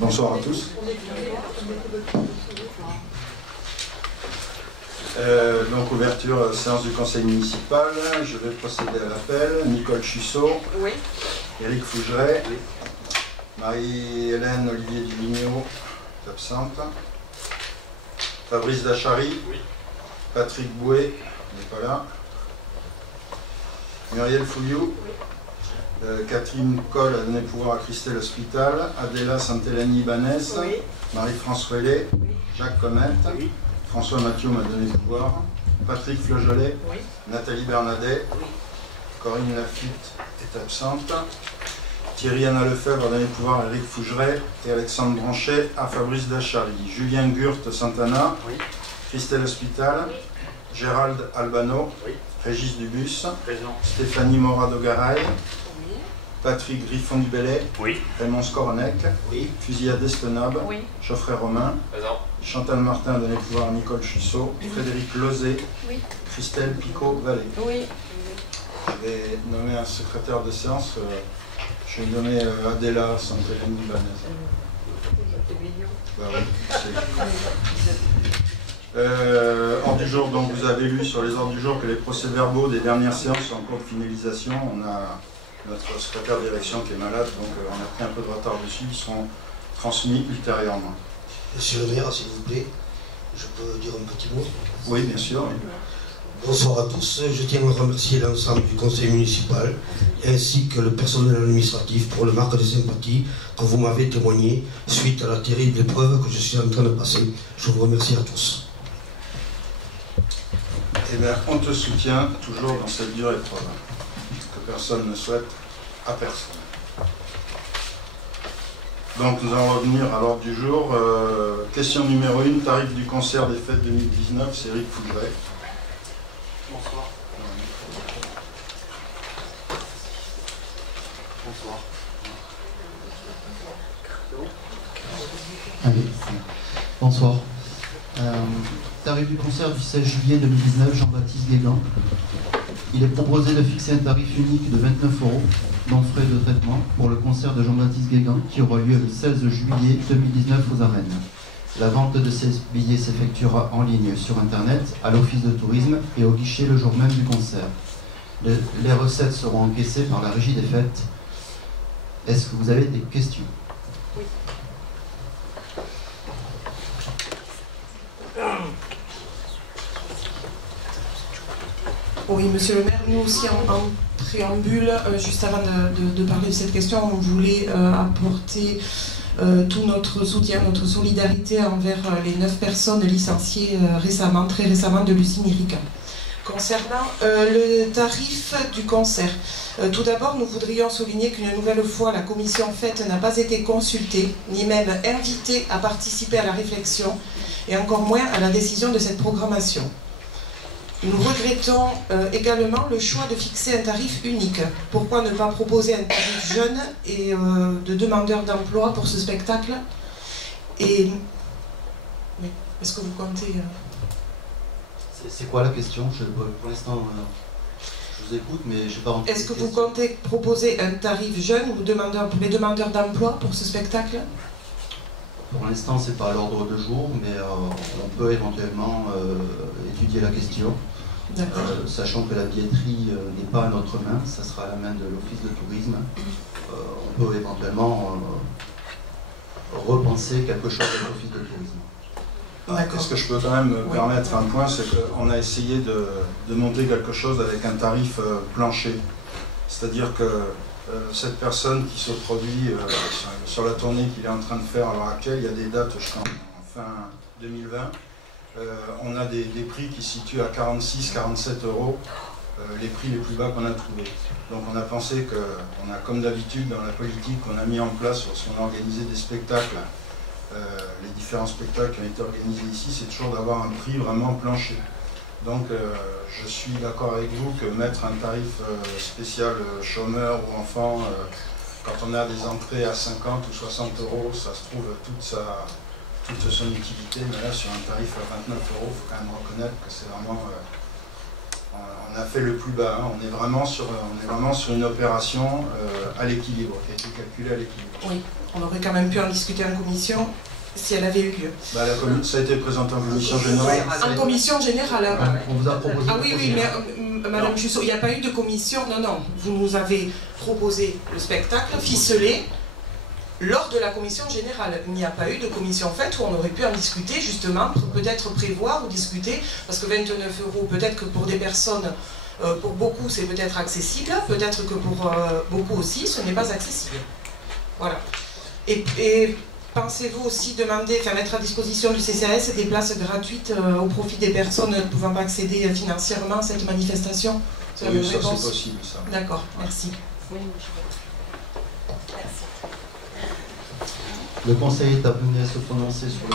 Bonsoir à tous. Donc ouverture séance du conseil municipal, je vais procéder à l'appel. Nicole Chussot, oui. Éric Fougeret, oui. Marie-Hélène Olivier Duvigneau, absente. Fabrice Dachary, oui. Patrick Bouet, n'est pas là. Muriel Fouillou, oui. Catherine Coll a donné pouvoir à Christelle Hospital, Adela Santellani-Ibanez, oui. Marie-France Ruellet, oui. Jacques Comette, oui. François Mathieu m'a donné pouvoir, Patrick Flejolet, oui. Nathalie Bernadet, oui. Corinne Lafitte est absente, Thierry Anna Lefebvre a donné pouvoir à Éric Fougeret et Alexandre Branchet à Fabrice Dachary, Julien Gurt Santana, oui. Christelle Hospital, oui. Gérald Albano, oui. Régis Dubus, présent. Stéphanie Morado-Garay, oui. Patrick Griffon du Bellay, oui. Raymond Skoronec, oui. Fusillade d'Estenab, oui. Geoffrey Romain, présent. Chantal Martin a donné pouvoir à Nicole Chussot, oui. Frédéric Lozé, oui. Christelle Picot-Vallée. Oui. Je vais nommer un secrétaire de séance, je vais nommer Adela Santellani-Ibanez. Bah oui, ordre du jour, donc vous avez lu sur les ordres du jour que les procès-verbaux des dernières séances sont en cours de finalisation. On a notre secrétaire de direction qui est malade, donc on a pris un peu de retard dessus. Ils seront transmis ultérieurement. Monsieur le maire, s'il vous plaît, je peux dire un petit mot? Oui, bien sûr. Oui. Bonsoir à tous. Je tiens à remercier l'ensemble du conseil municipal ainsi que le personnel administratif pour le marque de sympathie que vous m'avez témoigné suite à la terrible épreuve que je suis en train de passer. Je vous remercie à tous. Eh bien, on te soutient toujours dans cette dure épreuve que personne ne souhaite à personne. Donc nous allons revenir à l'ordre du jour. Question numéro 1, tarif du concert des fêtes 2019, c'est Éric Fougeret. Bonsoir. Bonsoir. Allez. Bonsoir. Tarif du concert du 16 juillet 2019, Jean-Baptiste Guégan. Il est proposé de fixer un tarif unique de 29 €, non frais de traitement, pour le concert de Jean-Baptiste Guégan qui aura lieu le 16 juillet 2019 aux Arènes. La vente de ces billets s'effectuera en ligne sur Internet, à l'Office de tourisme et au guichet le jour même du concert. Les recettes seront encaissées par la Régie des fêtes. Est-ce que vous avez des questions? Oui. Oui, monsieur le maire, nous aussi en préambule, juste avant de parler de cette question, on voulait apporter tout notre soutien, notre solidarité envers les 9 personnes licenciées très récemment de l'usine Irica. Concernant le tarif du concert, tout d'abord nous voudrions souligner qu'une nouvelle fois la commission fête n'a pas été consultée, ni même invitée à participer à la réflexion, et encore moins à la décision de cette programmation. Nous regrettons également le choix de fixer un tarif unique. Pourquoi ne pas proposer un tarif jeune et de demandeurs d'emploi pour ce spectacle? Et oui, est-ce que vous comptez C'est quoi la question? Pour l'instant, je vous écoute, mais je ne vais pas rentrer. Est-ce que vous comptez proposer un tarif jeune ou pour les demandeurs d'emploi pour ce spectacle? Pour l'instant, ce n'est pas à l'ordre de jour, mais on peut éventuellement étudier la question. Sachant que la billetterie n'est pas à notre main, ça sera à la main de l'Office de tourisme. On peut éventuellement repenser quelque chose avec l'Office de tourisme. Est-ce que je peux quand même me permettre un point, c'est qu'on a essayé de monter quelque chose avec un tarif plancher. C'est-à-dire que cette personne qui se produit sur la tournée qu'il est en train de faire à l'heure actuelle, il y a des dates jusqu'en fin 2020, on a des prix qui se situent à 46-47 €, les prix les plus bas qu'on a trouvés. Donc on a pensé qu'on a, comme d'habitude dans la politique qu'on a mis en place lorsqu'on a organisé des spectacles, les différents spectacles qui ont été organisés ici, c'est toujours d'avoir un prix vraiment plancher. Donc je suis d'accord avec vous que mettre un tarif spécial chômeur ou enfant, quand on a des entrées à 50 ou 60 €, ça se trouve toute son utilité, mais là sur un tarif à 29 €, il faut quand même reconnaître que c'est vraiment on a fait le plus bas. Hein. On est vraiment sur une opération à l'équilibre, qui a été calculée à l'équilibre. Oui, on aurait quand même pu en discuter en commission si elle avait eu lieu. Bah, ça a été présenté en commission générale. En commission générale. On vous a proposé. Ah oui, oui, mais Madame Jussot, il n'y a pas eu de commission. Non, non, vous nous avez proposé le spectacle ficelé lors de la commission générale. Il n'y a pas eu de commission faite où on aurait pu en discuter, justement, peut-être prévoir ou discuter, parce que 29 €, peut-être que pour des personnes, pour beaucoup, c'est peut-être accessible, peut-être que pour beaucoup aussi, ce n'est pas accessible. Voilà. Et pensez-vous aussi mettre à disposition du CCAS des places gratuites au profit des personnes ne pouvant pas accéder financièrement à cette manifestation? Oui, ça c'est possible, ça. D'accord, merci. Le Conseil est appelé à se prononcer sur le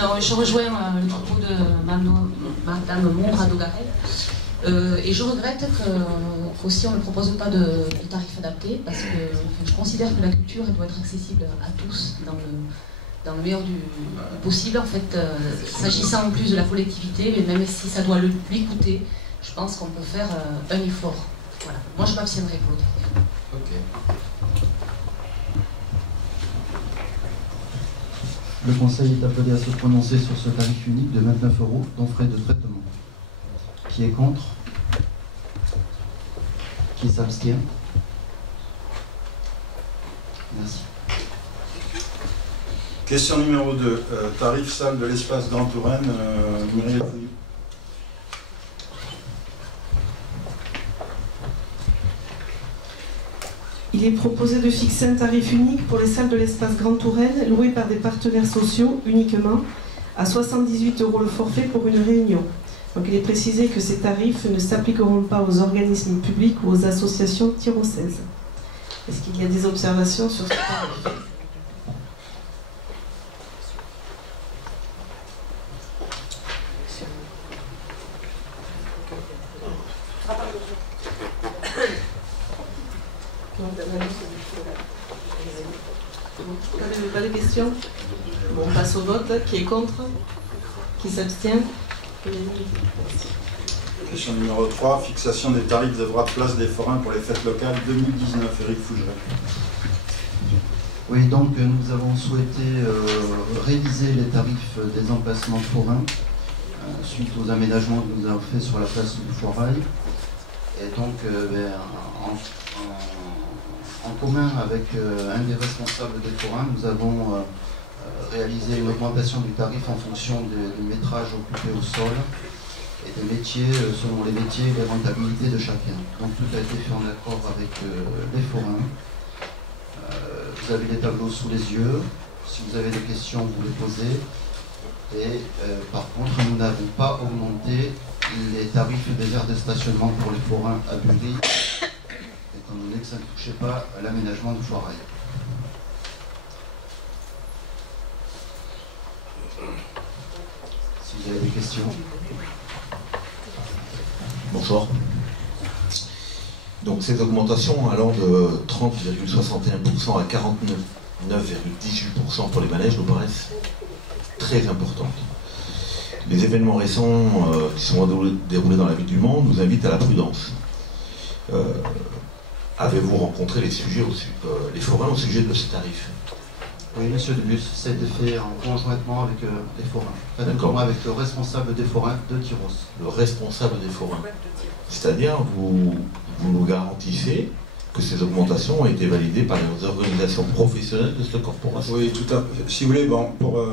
Non, je rejoins le propos de Madame Mondrado-Garel. Et je regrette qu'aussi on ne propose pas de tarifs adaptés, parce que je considère que la culture doit être accessible à tous dans le meilleur du possible. En fait, s'agissant en plus de la collectivité, mais même si ça doit lui coûter, je pense qu'on peut faire un effort. Voilà. Moi, je m'abstiendrai pour le tarif. Ok. Le Conseil est appelé à se prononcer sur ce tarif unique de 29 €, dont frais de traitement. Qui est contre? Qui s'abstient? Merci. Question numéro 2. Tarif salle de l'espace Grand Touraine, Muriel Fouillou. Il est proposé de fixer un tarif unique pour les salles de l'espace Grand Touraine louées par des partenaires sociaux uniquement à 78 € le forfait pour une réunion. Donc il est précisé que ces tarifs ne s'appliqueront pas aux organismes publics ou aux associations tyrosaises. Est-ce qu'il y a des observations sur ce tarif? Pas de questions? Bon, on passe au vote. Qui est contre? Qui s'abstient? Question numéro 3. Fixation des tarifs de droit de place des forains pour les fêtes locales 2019. Éric Fougeret. Oui, donc nous avons souhaité réviser les tarifs des emplacements forains suite aux aménagements que nous avons fait sur la place du Foirail. Et donc, en commun avec un des responsables des forains, nous avons réalisé une augmentation du tarif en fonction du métrage occupé au sol et des métiers, selon les métiers et les rentabilités de chacun. Donc tout a été fait en accord avec les forains. Vous avez les tableaux sous les yeux. Si vous avez des questions, vous les posez. Et par contre, nous n'avons pas augmenté les tarifs des aires de stationnement pour les forains à Bury, étant donné que ça ne touchait pas à l'aménagement du Foirail. Si vous avez des questions. Bonsoir. Donc cette augmentation allant de 30,61% à 49,18% pour les manèges nous paraissent très importantes. Les événements récents qui sont déroulés dans la vie du Mans nous invitent à la prudence. Avez-vous rencontré les forains au sujet de ces tarifs? Oui, monsieur Debus, c'était fait en conjointement avec les forains. D'accord. Avec le responsable des forains de Tyros. Le responsable des forains. C'est-à-dire, vous nous garantissez que ces augmentations ont été validées par les organisations professionnelles de cette corporation? Oui, tout à fait. Si vous voulez, bon, pour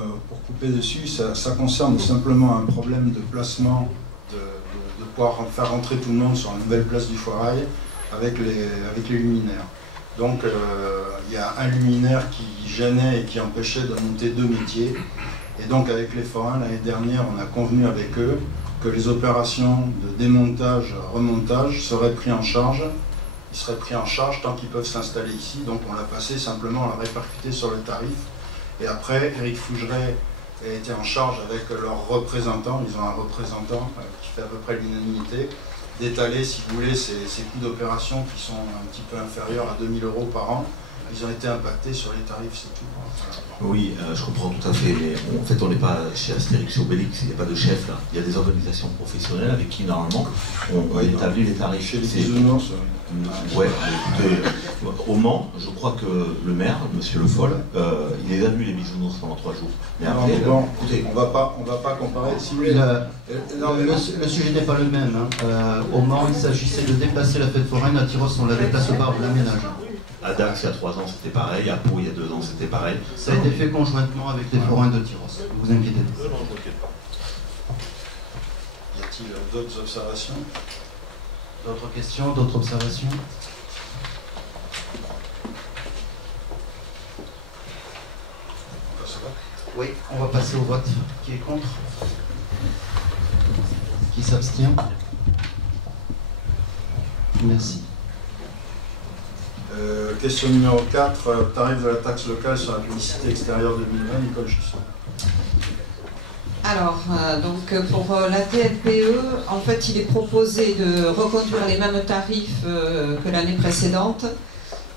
couper dessus, ça concerne simplement un problème de placement, de pouvoir faire rentrer tout le monde sur la nouvelle place du Foirail avec les luminaires. Donc, il y a un luminaire qui gênait et qui empêchait de monter 2 métiers. Et donc, avec les forains, l'année dernière, on a convenu avec eux que les opérations de démontage, remontage seraient prises en charge. Ils seraient pris en charge tant qu'ils peuvent s'installer ici. Donc, on l'a passé simplement à la répercuter sur le tarif. Et après, Éric Fougeret a été en charge avec leurs représentants. Ils ont un représentant qui fait à peu près l'unanimité, d'étaler, si vous voulez, ces coûts d'opération qui sont un petit peu inférieurs à 2 000 € par an, ils ont été impactés sur les tarifs, c'est tout. Voilà. Oui, je comprends tout à fait, mais en fait on n'est pas chez Astérix Obélix, il n'y a pas de chef là. Il y a des organisations professionnelles avec qui normalement on établit les tarifs. Chez les bisounours, ouais, écoutez, au Mans, je crois que le maire, monsieur Le Foll, il les a vus les bisounours pendant 3 jours. Mais après, bon, écoutez, on va pas comparer. Si vous voulez, le sujet n'est pas le même. Hein. Au Mans, il s'agissait de déplacer la fête foraine. À Tyrosse, on la déplace pas, on l'aménage. À Dax, il y a 3 ans, c'était pareil. À Pau, il y a 2 ans, c'était pareil. Ça a été fait conjointement avec les forains de Tyrosse. Ne vous inquiétez pas. Y a-t-il d'autres observations? D'autres questions, d'autres observations? Oui, on va passer au vote. Qui est contre? Qui s'abstient? Merci. Question numéro 4, tarif de la taxe locale sur la publicité extérieure 2020, Nicole Jusson. Alors, donc pour la TLPE, en fait, il est proposé de reconduire les mêmes tarifs que l'année précédente.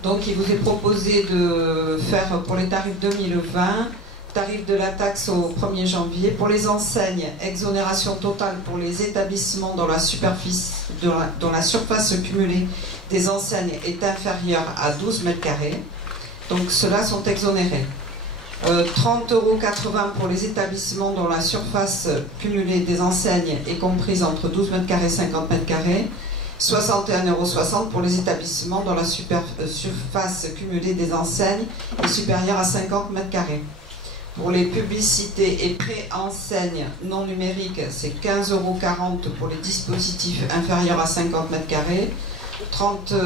Donc, il vous est proposé de faire pour les tarifs 2020, tarif de la taxe au 1er janvier. Pour les enseignes, exonération totale pour les établissements dont la surface cumulée des enseignes est inférieure à 12 mètres carrés. Donc, ceux-là sont exonérés. 30,80 € pour les établissements dont la surface cumulée des enseignes est comprise entre 12 mètres carrés et 50 mètres carrés. 61,60 € pour les établissements dont la surface cumulée des enseignes est supérieure à 50 mètres carrés. Pour les publicités et pré-enseignes non numériques, c'est 15,40 € pour les dispositifs inférieurs à 50 mètres carrés. 30,80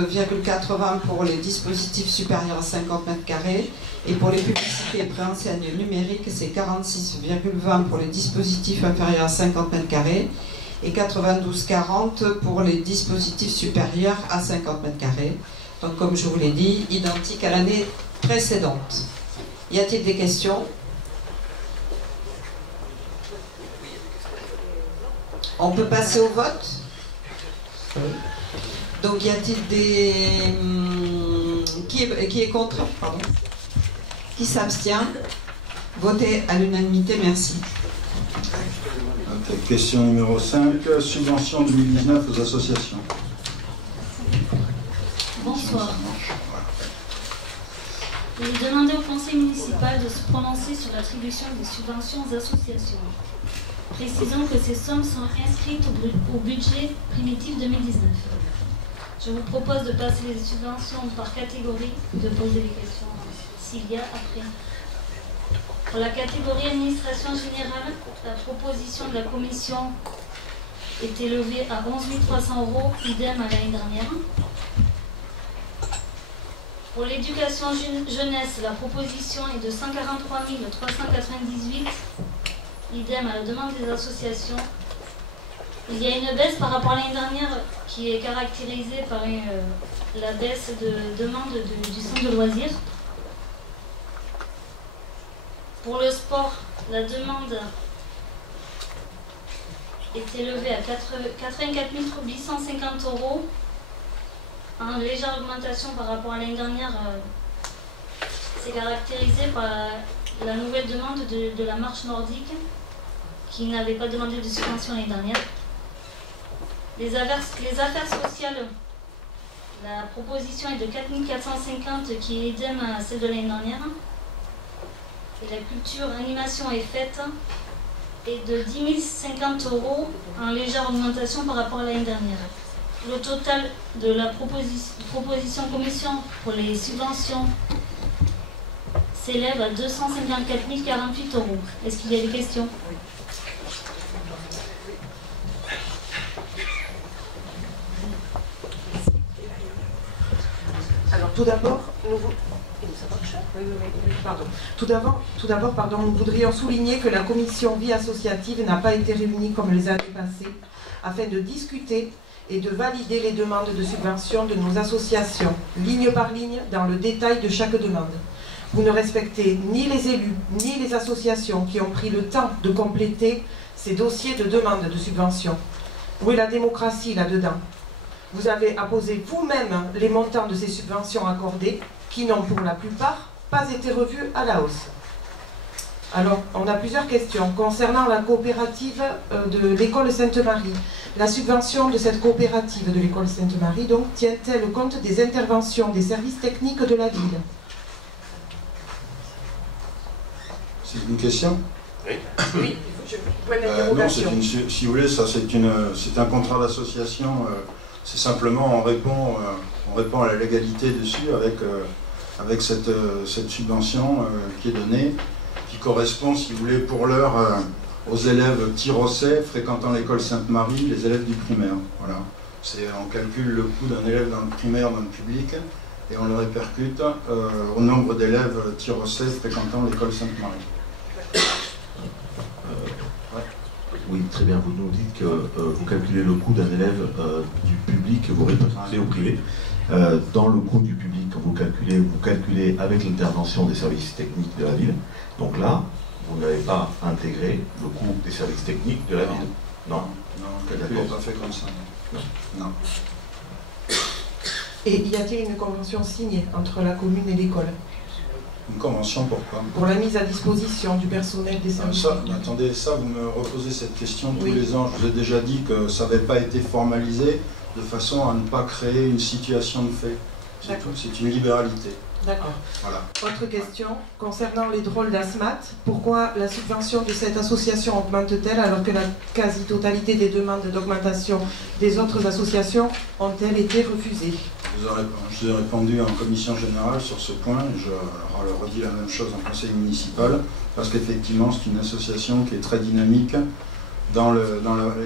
€ pour les dispositifs supérieurs à 50 mètres carrés. Et pour les publicités et préenseignes numériques, c'est 46,20 € pour les dispositifs inférieurs à 50 mètres carrés et 92,40 € pour les dispositifs supérieurs à 50 mètres carrés. Donc, comme je vous l'ai dit, identique à l'année précédente. Y a-t-il des questions? On peut passer au vote? Donc, y a-t-il des... Qui est contre? Pardon. Qui s'abstient? Votez à l'unanimité, merci. Okay, question numéro 5, subvention 2019 aux associations. Bonsoir. Il est demandé au conseil municipal de se prononcer sur l'attribution des subventions aux associations. Précisons que ces sommes sont inscrites au budget primitif 2019. Je vous propose de passer les subventions par catégorie et de poser les questions s'il y a après. Pour la catégorie administration générale, la proposition de la commission est élevée à 11 300 €, idem à l'année dernière. Pour l'éducation jeunesse, la proposition est de 143 398, idem à la demande des associations. Il y a une baisse par rapport à l'année dernière qui est caractérisée par la baisse de demande du centre de loisirs. Pour le sport, la demande est élevée à 84 850 €, en légère augmentation par rapport à l'année dernière. C'est caractérisé par la nouvelle demande de la marche nordique qui n'avait pas demandé de subvention l'année dernière. Les affaires sociales, la proposition est de 4 450 qui est idem à celle de l'année dernière. Et la culture, animation et fête est de 10 050 € en légère augmentation par rapport à l'année dernière. Le total de la proposition commission pour les subventions s'élève à 254 048 €. Est-ce qu'il y a des questions? Alors tout d'abord, nous voudrions souligner que la commission vie associative n'a pas été réunie comme les années passées afin de discuter et de valider les demandes de subvention de nos associations, ligne par ligne, dans le détail de chaque demande. Vous ne respectez ni les élus, ni les associations qui ont pris le temps de compléter ces dossiers de demande de subvention. Où est la démocratie là-dedans? vous avez apposé vous-même les montants de ces subventions accordées, qui n'ont pour la plupart pas été revus à la hausse. Alors, on a plusieurs questions. Concernant la coopérative de l'école Sainte-Marie, la subvention de cette coopérative de l'école Sainte-Marie, donc, tient-elle compte des interventions des services techniques de la ville? C'est une question? Oui. Oui, point d'interrogation. Non, si vous voulez, ça c'est un contrat d'association. C'est simplement on répond à la légalité dessus avec cette subvention qui est donnée, qui correspond, si vous voulez, pour l'heure aux élèves Tirosset fréquentant l'école Sainte-Marie, les élèves du primaire. Voilà. On calcule le coût d'un élève dans le primaire, dans le public, et on le répercute au nombre d'élèves Tirosset fréquentant l'école Sainte-Marie. Oui, très bien. Vous nous dites que vous calculez le coût d'un élève du public que vous répercutez au privé. Dans le coût du public, quand vous calculez avec l'intervention des services techniques de la ville. Donc là, vous n'avez pas intégré le coût des services techniques de la ville. Non. Non, le calcul n'est pas fait comme ça. Non. Et y a-t-il une convention signée entre la commune et l'école? Une convention, pourquoi? Pour la mise à disposition du personnel des services. Attendez, ça, vous me reposez cette question tous les ans. Je vous ai déjà dit que ça n'avait pas été formalisé de façon à ne pas créer une situation de fait. C'est tout, c'est une libéralité. D'accord. Voilà. Autre question, concernant les drôles d'ASMAT, pourquoi la subvention de cette association augmente-t-elle alors que la quasi-totalité des demandes d'augmentation des autres associations ont-elles été refusées? Je vous ai répondu en commission générale sur ce point, et je leur redis la même chose en conseil municipal, parce qu'effectivement c'est une association qui est très dynamique,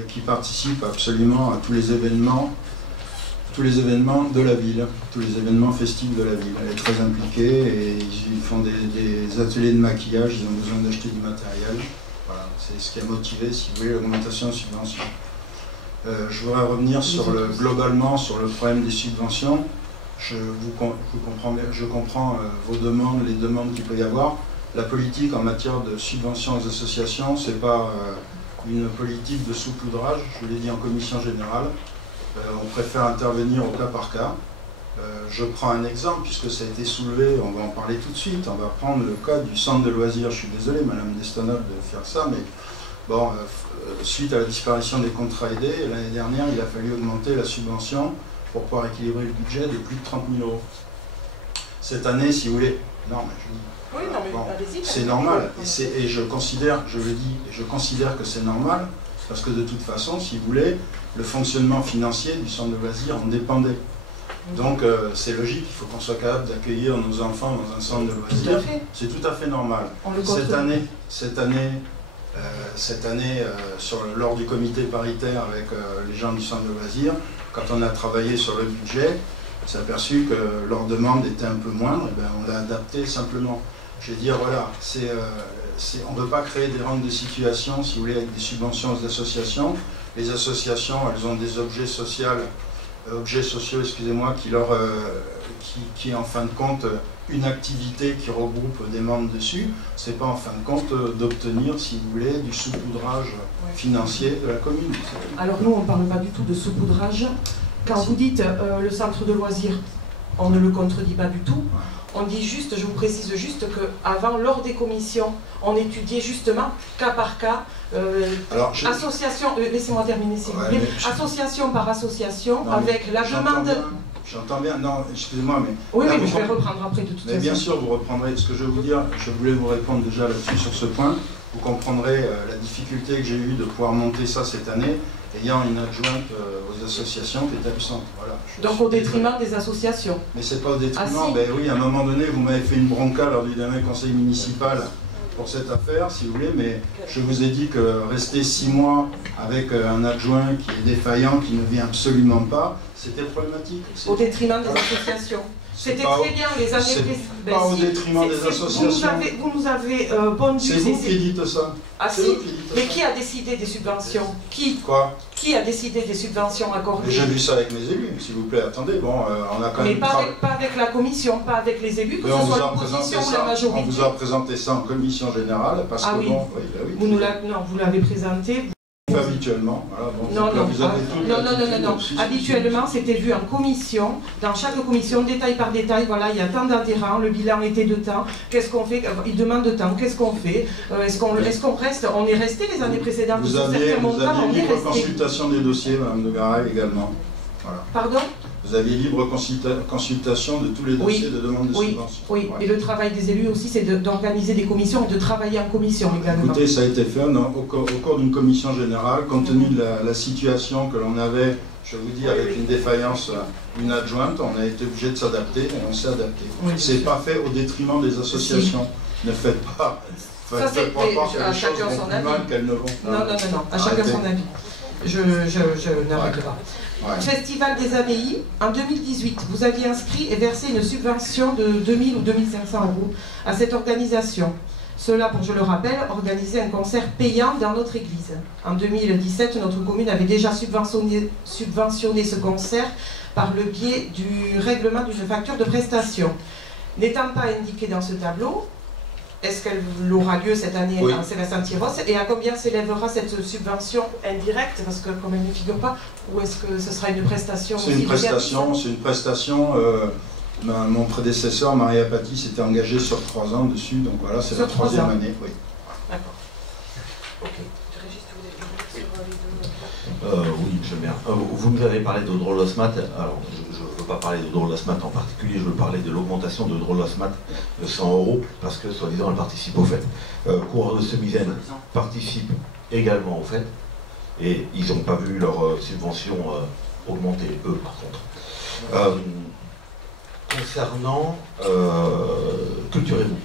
qui participe absolument à tous les événements de la ville, tous les événements festifs de la ville. Elle est très impliquée et ils font des ateliers de maquillage, ils ont besoin d'acheter du matériel. Voilà, c'est ce qui a motivé, si vous voulez, l'augmentation de subventions. Je voudrais revenir globalement sur le problème des subventions. Je comprends vos demandes, les demandes qu'il peut y avoir. La politique en matière de subventions aux associations, ce n'est pas une politique de saupoudrage, je vous l'ai dit en commission générale. On préfère intervenir au cas par cas. Je prends un exemple, puisque ça a été soulevé, on va en parler tout de suite. On va prendre le cas du centre de loisirs. Je suis désolé, Madame Destonol, de faire ça, mais bon, suite à la disparition des contrats aidés, l'année dernière, il a fallu augmenter la subvention pour pouvoir équilibrer le budget de plus de 30 000 €. Cette année, si vous voulez... Non, mais je dis... Oui, non, mais allez-y. C'est normal, et je considère, je le dis, et je considère que c'est normal, parce que de toute façon, si vous voulez, le fonctionnement financier du centre de loisirs en dépendait. Donc c'est logique, il faut qu'on soit capable d'accueillir nos enfants dans un centre de loisirs. C'est tout à fait normal. Cette année, lors du comité paritaire avec les gens du centre de loisirs, quand on a travaillé sur le budget, on s'est aperçu que leur demande était un peu moindre, et bien on l'a adapté simplement. Je vais dire, voilà, on ne veut pas créer des rentes de situation, si vous voulez, avec des subventions aux associations. Les associations, elles ont des objets sociaux, excusez-moi, qui est en fin de compte une activité qui regroupe des membres dessus. Ce n'est pas en fin de compte d'obtenir, si vous voulez, du saupoudrage financier de la commune. Alors nous, on ne parle pas du tout de saupoudrage. Quand vous dites le centre de loisirs, on ne le contredit pas du tout. On dit juste, je vous précise juste qu'avant, lors des commissions, on étudiait justement, cas par cas, association, laissez-moi terminer s'il vous plaît, association par association, non, avec la demande... J'entends bien, non, excusez-moi, mais... Oui, mais je vais reprendre après de toute façon. Mais bien sûr, vous reprendrez. Ce que je vais vous dire, je voulais vous répondre déjà là-dessus, sur ce point. Vous comprendrez la difficulté que j'ai eue de pouvoir monter ça cette année, ayant une adjointe aux associations qui est absente. Voilà. Donc au détriment des associations. Mais c'est pas au détriment, ben oui, à un moment donné, vous m'avez fait une bronca lors du dernier conseil municipal pour cette affaire, si vous voulez, mais je vous ai dit que rester 6 mois avec un adjoint qui est défaillant, qui ne vient absolument pas, c'était problématique. Au détriment des associations. C'était très bien les années précédentes. Pas au détriment des associations. Vous nous avez pondu... C'est vous qui dites ça. Ah si, mais qui a décidé des subventions? Qui a décidé des subventions accordées? J'ai vu ça avec mes élus, s'il vous plaît. Attendez, bon, on a quand même... Mais pas avec la commission, pas avec les élus, que ce soit l'opposition ou la majorité. On vous a présenté ça en commission générale, parce que oui. bon... Oui, non, vous l'avez présenté, fait habituellement. Voilà, donc Non, non, vous avez tout non. Habituellement, c'était vu en commission, dans chaque commission, détail par détail, voilà, il y a tant d'adhérents, le bilan était de temps, qu'est-ce qu'on fait, ils demandent de temps, qu'est-ce qu'on fait, est-ce qu'on reste, on est resté les années précédentes, vous aviez libre consultation des dossiers, Madame de Garay, également. Voilà. Pardon? Vous aviez libre consultation de tous les dossiers de demande de subvention. Oui, ouais. Et le travail des élus aussi, c'est d'organiser des commissions et de travailler en commission également. Écoutez, ça a été fait au cours d'une commission générale, compte tenu de la situation que l'on avait, je vous dis, avec une défaillance, une adjointe, on a été obligé de s'adapter et on s'est adapté. Oui, c'est pas fait au détriment des associations. Ne faites pas. Faites pas croire que les choses vont plus mal qu'elles ne vont. Non, à chacun son avis. Je n'arrête pas. Ouais. Festival des Abbayes, en 2018, vous aviez inscrit et versé une subvention de 2000 ou 2500 € à cette organisation. Cela, pour je le rappelle, organiser un concert payant dans notre église. En 2017, notre commune avait déjà subventionné ce concert par le biais du règlement d'une facture de prestation. N'étant pas indiqué dans ce tableau, est-ce qu'elle aura lieu cette année à Célestin-Tyros et à combien s'élèvera cette subvention indirecte, parce que comme elle ne figure pas, ou est-ce que ce sera une prestation? C'est une prestation, mon prédécesseur, Maria Patti, s'était engagé sur 3 ans dessus, donc voilà, c'est la 3e année. Oui. D'accord. Ok. Oui, j'aime bien. Vous nous avez parlé de Drolosmat. Alors, je ne veux pas parler de Drolosmat en particulier, je veux parler de l'augmentation de Drolosmat de 100 € parce que, soi-disant, elle participe au fait. Coureurs de semi-zen participent également au fait et ils n'ont pas vu leur subvention augmenter, eux, par contre. Concernant Culturez-vous.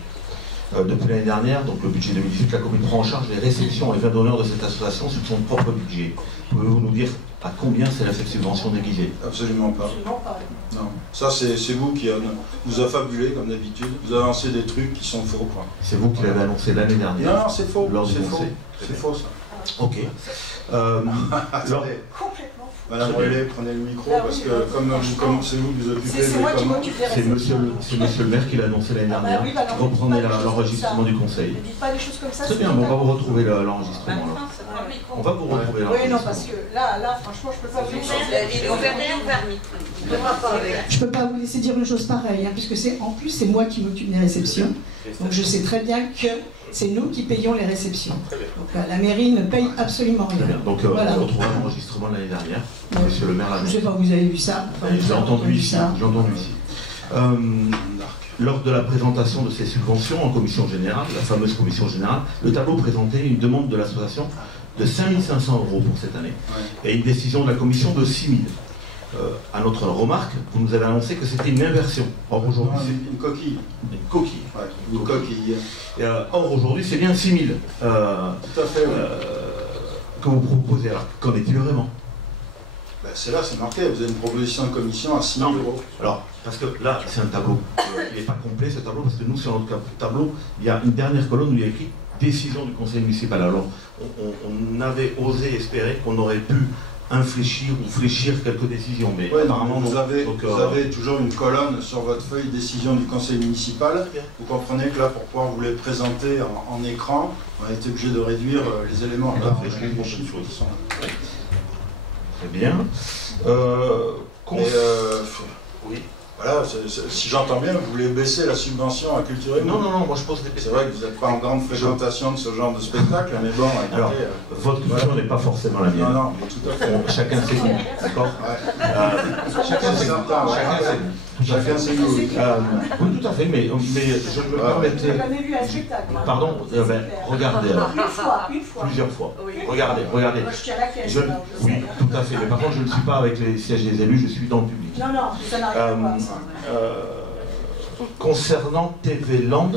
Depuis l'année dernière, donc le budget 2018, la commune prend en charge les réceptions et vins d'honneur de cette association sur son propre budget. Pouvez-vous nous dire à combien s'élève cette subvention déguisée? Absolument pas. Non. Ça, c'est vous qui vous affabulez, comme d'habitude. Vous avancez des trucs qui sont faux. C'est vous qui l'avez annoncé l'année dernière? Non, c'est faux. C'est faux, ça. Ok. Attendez. Madame Relais, prenez le micro, parce que comme c'est vous qui vous occupez c'est moi qui m'occupe des réceptions. C'est monsieur le maire qui l'a annoncé l'année dernière. Reprenez l'enregistrement du conseil. Ne dites pas des choses comme ça. Très bien, on va vous retrouver l'enregistrement. On va vous retrouver l'enregistrement. Oui, non, parce que là, franchement, je ne peux pas vous laisser. Il est ouvert. Je ne peux pas vous laisser dire une chose pareille, puisque en plus, c'est moi qui m'occupe des réceptions. Donc je sais très bien que c'est nous qui payons les réceptions. Donc la mairie ne paye absolument rien. Très bien. Donc voilà. On retrouvera l'enregistrement de l'année dernière. Monsieur le maire l'a. Je ne sais pas, vous avez vu ça. J'ai entendu ici. Lors de la présentation de ces subventions en commission générale, la fameuse commission générale, le tableau présentait une demande de l'association de 5 500 € pour cette année et une décision de la commission de 6 000. À notre remarque, vous nous avez annoncé que c'était une inversion. Or aujourd'hui, c'est une coquille. Une coquille. Ouais, une coquille. Or aujourd'hui, c'est bien 6 000. Tout à fait. Oui. Que vous proposez. Alors, qu'en est-il vraiment? C'est là, c'est marqué. Vous avez une proposition de commission à 6 000 €. Alors, parce que là, c'est un tableau. Il n'est pas complet ce tableau, parce que nous, sur notre tableau, il y a une dernière colonne où il y a écrit décision du conseil municipal. Alors, on avait osé espérer qu'on aurait pu infléchir ou fléchir quelques décisions, mais apparemment vous avez toujours une colonne sur votre feuille décision du conseil municipal. Vous comprenez que là, pour pouvoir vous les présenter en écran, on a été obligé de réduire les éléments. Là, les chiffres qui sont là. Très bien. Oui. Voilà, si j'entends bien, vous voulez baisser la subvention à Culturez-vous. Non, moi je pose des questions. C'est vrai que vous n'êtes pas en grande fréquentation de ce genre de spectacle, mais bon, écoutez, alors, votre culture n'est pas forcément la mienne. Non, mais tout à fait. Chacun ses goûts, d'accord? Chacun ses goûts. Chacun ses goûts. Oui, tout à fait, mais je me permettais... J'ai jamais vu un spectacle. Pardon, regardez alors. Une fois. Plusieurs fois. Regardez. Moi, je tiens la caisse. Oui, tout à fait, mais par contre, je ne suis pas avec les sièges des élus, je suis dans le public. Non, ça n'a rien à voir. Concernant TV Land,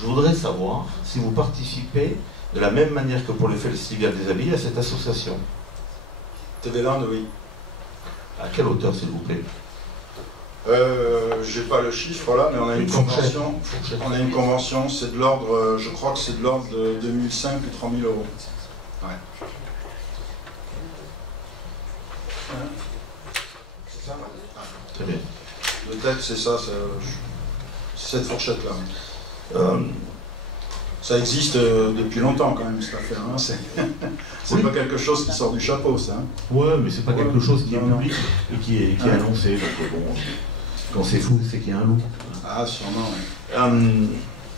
je voudrais savoir si vous participez de la même manière que pour le Festival des Abbayes à cette association. TV Land, oui. À quelle hauteur, s'il vous plaît? J'ai pas le chiffre là, mais on a une convention. On a une convention, c'est de l'ordre, je crois que c'est de l'ordre de 2005 ou 3 000 €. Ouais. C'est ça? Très bien. Peut-être c'est ça, c'est cette fourchette-là. Ça existe depuis longtemps quand même cette affaire. Hein. C'est pas quelque chose qui sort du chapeau, ça. Hein. Ouais, mais c'est pas quelque chose qui est public et qui est annoncé. Donc bon, quand c'est fou, c'est qu'il y a un loup. Ah, sûrement, oui.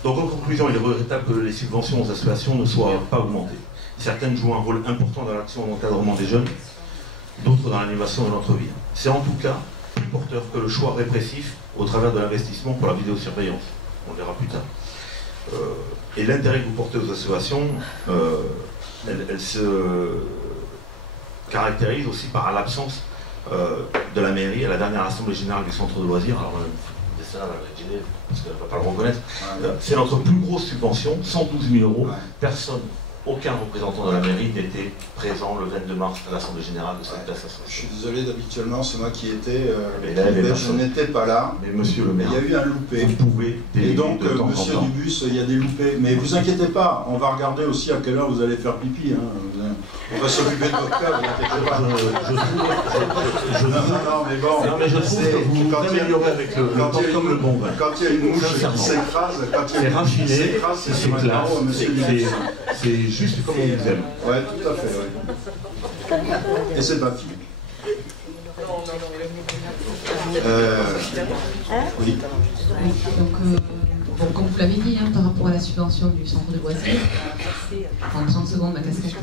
Donc en conclusion, il est regrettable que les subventions aux associations ne soient pas augmentées. Certaines jouent un rôle important dans l'action d'encadrement des jeunes, d'autres dans l'animation de notre vie. C'est en tout cas plus porteur que le choix répressif au travers de l'investissement pour la vidéosurveillance. On le verra plus tard. Et l'intérêt que vous portez aux associations, elle se caractérise aussi par l'absence de la mairie à la dernière assemblée générale du centre de loisirs. Alors, c'est ça, parce qu'elle ne va pas le reconnaître. C'est notre plus grosse subvention, 112 000 €. Personne, aucun représentant de la mairie n'était présent le 22 mars à l'assemblée générale de cette association. Je suis désolé, d'habituellement c'est moi qui étais. Je n'étais pas là. Mais monsieur le maire, il y a eu un loupé. Vous pouvez et donc, monsieur Dubus, il y a des loupés. Mais vous inquiétez pas, on va regarder aussi à quelle heure vous allez faire pipi. Hein. On va s'occuper de votre cas, vous inquiétez pas. Non, mais bon. Non, mais je trouve que vous vous améliorez avec le temps comme le bon vin. Quand il y a une mouche qui s'écrase, c'est raffiné, c'est classe, c'est juste comme on vous aime. Ouais, tout à fait, oui. Et c'est ma fille. Oui. Donc, comme vous l'avez dit, hein, par rapport à la subvention du centre de loisirs, en 30 secondes, ma casquette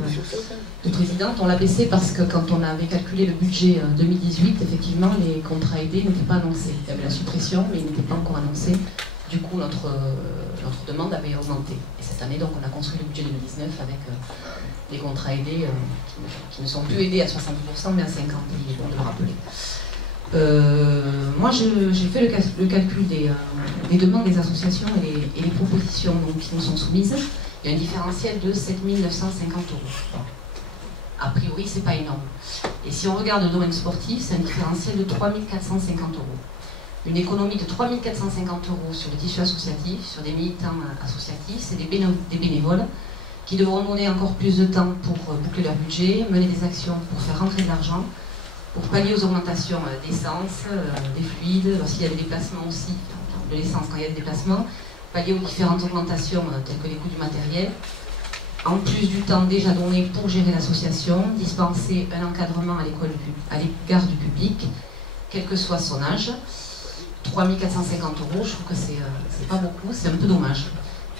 de présidente, on l'a baissé parce que quand on avait calculé le budget 2018, effectivement, les contrats aidés n'étaient pas annoncés. Il y avait la suppression, mais ils n'étaient pas encore annoncés. Du coup, notre demande avait augmenté. Et cette année, donc, on a construit le budget 2019 avec les contrats aidés qui ne sont plus aidés à 70%, mais à 50%, il est bon de le rappeler. Moi, j'ai fait le calcul des demandes des associations et les propositions donc, qui nous sont soumises. Il y a un différentiel de 7 950 €. A priori, c'est pas énorme. Et si on regarde le domaine sportif, c'est un différentiel de 3 450 €. Une économie de 3 450 € sur le tissu associatif, sur des militants associatifs, c'est des bénévoles qui devront donner encore plus de temps pour boucler leur budget, mener des actions pour faire rentrer de l'argent, pour pallier aux augmentations d'essence, des fluides, lorsqu'il y a des déplacements aussi, de l'essence quand il y a des déplacements, pallier aux différentes augmentations telles que les coûts du matériel, en plus du temps déjà donné pour gérer l'association, dispenser un encadrement à l'égard du public, quel que soit son âge. 3 450 €, je trouve que c'est pas beaucoup, c'est un peu dommage.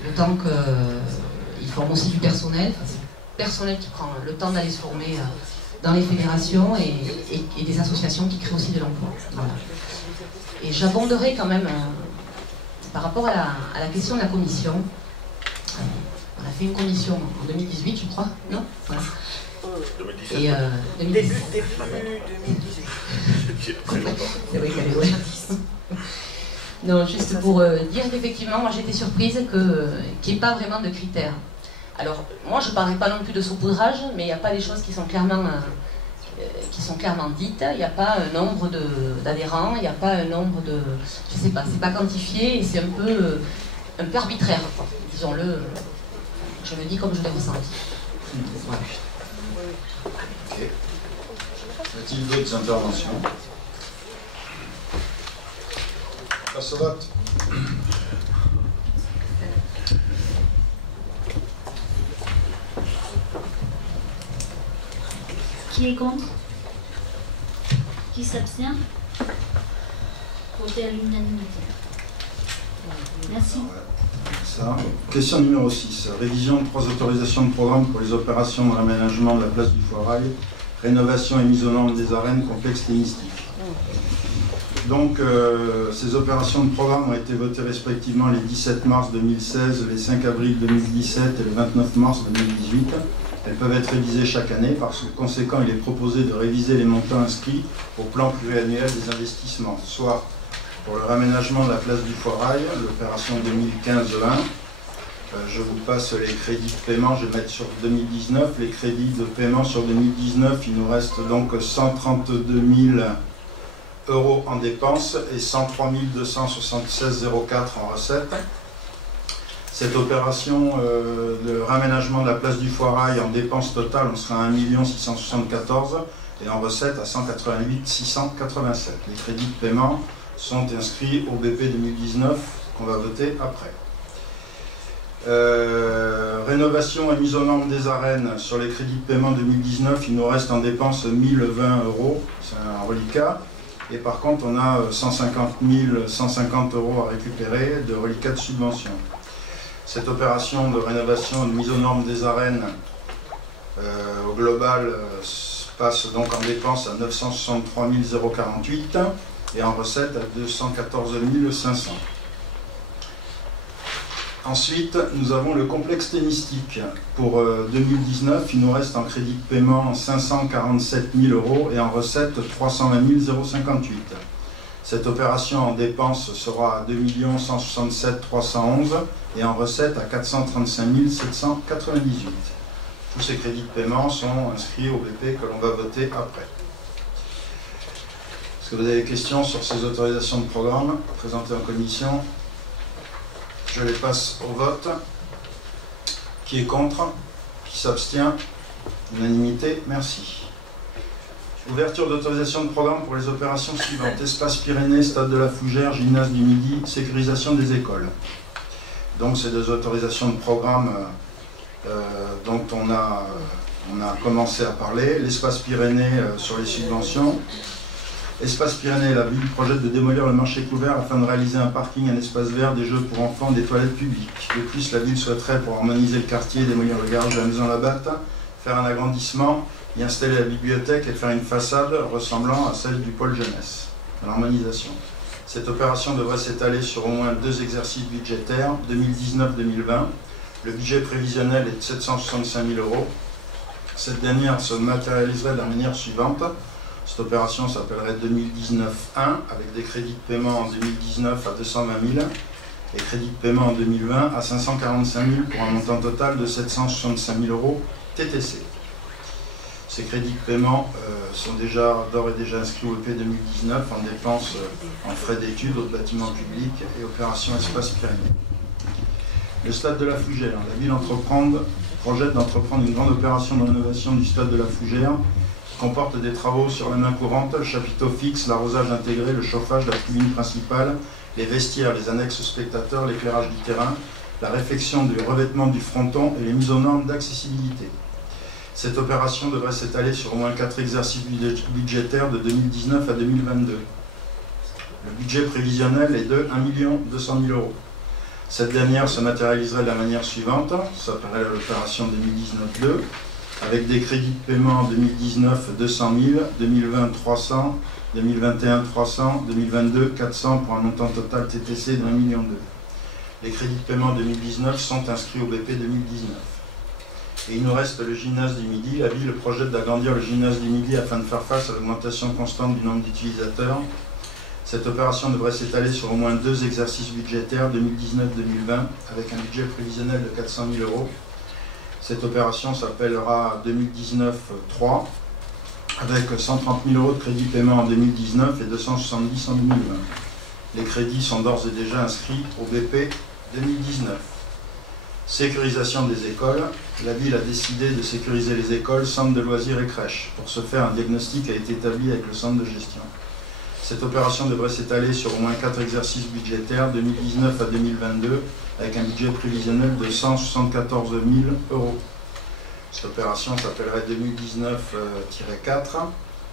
D'autant qu'ils forment aussi du personnel, c'est le personnel qui prend le temps d'aller se former dans les fédérations et des associations qui créent aussi de l'emploi. Voilà. Et j'abonderai quand même par rapport à la question de la commission. On a fait une commission en 2018, je crois, non voilà. 2017. Et 2017. C'est vrai qu'elle est loin. Non, juste pour dire qu'effectivement, moi j'étais surprise qu'il n'y ait pas vraiment de critères. Alors, moi je ne parlerai pas non plus de saupoudrage, mais il n'y a pas des choses qui sont clairement dites. Il n'y a pas un nombre d'adhérents, il n'y a pas un nombre de... Je ne sais pas, c'est pas quantifié et c'est un peu arbitraire, disons-le. Je le dis comme je l'ai ressenti. Voilà. Ok. Y a-t-il d'autres interventions? On passe au vote. Qui est contre? Qui s'abstient? Voté à l'unanimité. Merci. Ça. Question numéro 6. Révision de 3 autorisations de programme pour les opérations de réaménagement de la place du Foirail, rénovation et mise aux normes des arènes, complexe tennistique. Donc, ces opérations de programme ont été votées respectivement les 17 mars 2016, les 5 avril 2017 et le 29 mars 2018. Elles peuvent être révisées chaque année. Par conséquent, il est proposé de réviser les montants inscrits au plan pluriannuel des investissements, soit pour le réaménagement de la place du Foirail, l'opération 2015-1. Je vous passe les crédits de paiement, je vais mettre sur 2019. Les crédits de paiement sur 2019, il nous reste donc 132 000 € en dépenses et 103 276,04 € en recettes. Cette opération de réaménagement de la place du Foirail, en dépenses totales, on sera à 1 674 000 et en recettes à 188 687. Les crédits de paiement sont inscrits au BP 2019 qu'on va voter après. Rénovation et mise aux normes des arènes. Sur les crédits de paiement 2019, il nous reste en dépense 1020 €, c'est un reliquat. Et par contre, on a 150 € à récupérer de reliquats de subvention. Cette opération de rénovation et de mise aux normes des arènes, au global, passe donc en dépense à 963 048 et en recette à 214 500. Ensuite, nous avons le complexe tennistique. Pour 2019, il nous reste en crédit de paiement 547 000 € et en recette 320 058. Cette opération en dépense sera à 2 167 311 et en recette à 435 798. Tous ces crédits de paiement sont inscrits au BP que l'on va voter après. Est-ce que vous avez des questions sur ces autorisations de programme présentées en commission? Je les passe au vote. Qui est contre? Qui s'abstient? Unanimité, merci. Ouverture d'autorisation de programme pour les opérations suivantes. Espace Pyrénées, Stade de la Fougère, Gymnase du Midi, sécurisation des écoles. Donc ces deux autorisations de programme dont on a commencé à parler. L'Espace Pyrénées sur les subventions. Espace Pyrénées, la ville projette de démolir le marché couvert afin de réaliser un parking, un espace vert, des jeux pour enfants, des toilettes publiques. De plus, la ville souhaiterait, pour harmoniser le quartier, démolir le garage de la maison Labatte, faire un agrandissement, y installer la bibliothèque et faire une façade ressemblant à celle du pôle jeunesse. L'harmonisation. Cette opération devrait s'étaler sur au moins 2 exercices budgétaires, 2019-2020. Le budget prévisionnel est de 765 000 €. Cette dernière se matérialiserait de la manière suivante. Cette opération s'appellerait 2019-1, avec des crédits de paiement en 2019 à 220 000 et crédits de paiement en 2020 à 545 000 pour un montant total de 765 000 € TTC. Ces crédits de paiement sont d'ores et déjà inscrits au EP 2019 en dépenses en frais d'études, autres bâtiments publics et opérations Espace Pyrénées. Le stade de la Fougère. La ville projette d'entreprendre une grande opération de rénovation du stade de la Fougère qui comporte des travaux sur la main courante, le chapiteau fixe, l'arrosage intégré, le chauffage, la tribune principale, les vestiaires, les annexes spectateurs, l'éclairage du terrain, la réfection du revêtement du fronton et les mises aux normes d'accessibilité. Cette opération devrait s'étaler sur au moins 4 exercices budgétaires de 2019 à 2022. Le budget prévisionnel est de 1 200 000 €. Cette dernière se matérialiserait de la manière suivante, ça s'appellerait l'opération 2019-2, avec des crédits de paiement en 2019 200 000, 2020 300, 2021 300, 2022 400 pour un montant total TTC de 1,2 million €. Les crédits de paiement 2019 sont inscrits au BP 2019. Et il nous reste le gymnase du Midi. La ville projette d'agrandir le gymnase du Midi afin de faire face à l'augmentation constante du nombre d'utilisateurs. Cette opération devrait s'étaler sur au moins 2 exercices budgétaires 2019-2020 avec un budget prévisionnel de 400 000 €. Cette opération s'appellera 2019-3 avec 130 000 € de crédit paiement en 2019 et 270 en 2020. Les crédits sont d'ores et déjà inscrits au BP 2019. Sécurisation des écoles. La ville a décidé de sécuriser les écoles, centres de loisirs et crèches. Pour ce faire, un diagnostic a été établi avec le centre de gestion. Cette opération devrait s'étaler sur au moins 4 exercices budgétaires, 2019 à 2022, avec un budget prévisionnel de 174 000 €. Cette opération s'appellerait 2019-4,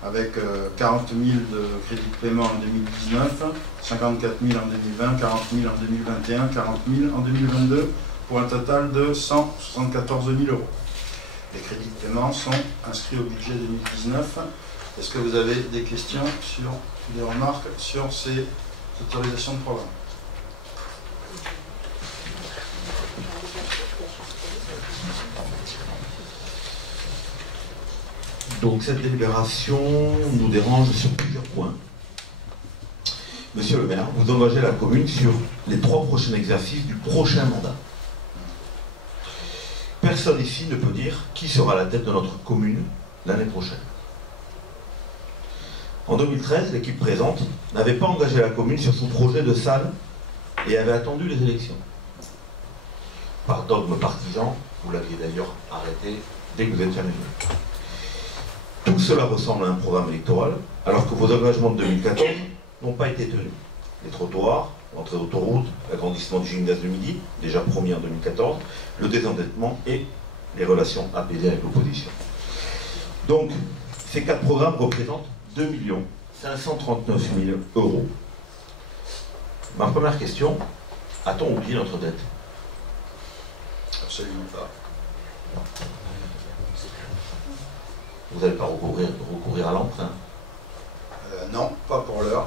avec 40 000 de crédits de paiement en 2019, 54 000 en 2020, 40 000 en 2021, 40 000 en 2022, pour un total de 174 000 €. Les crédits de paiement sont inscrits au budget 2019. Est-ce que vous avez des questions des remarques sur ces autorisations de programme? Donc cette délibération nous dérange sur plusieurs points. Monsieur le maire, vous engagez la commune sur les 3 prochains exercices du prochain mandat. Personne ici ne peut dire qui sera à la tête de notre commune l'année prochaine. En 2013, l'équipe présente n'avait pas engagé la commune sur son projet de salle et avait attendu les élections. Par dogme partisan, vous l'aviez d'ailleurs arrêté dès que vous étiez arrivé. Tout cela ressemble à un programme électoral, alors que vos engagements de 2014 n'ont pas été tenus. Les trottoirs, l'entrée d'autoroute, l'agrandissement du gymnase de Midi, déjà promis en 2014, le désendettement et les relations apaisées avec l'opposition. Donc, ces 4 programmes représentent 2 539 000 €. Ma première question, a-t-on oublié notre dette? Absolument pas. Vous n'allez pas recourir à l'emprunt? Non, pas pour l'heure.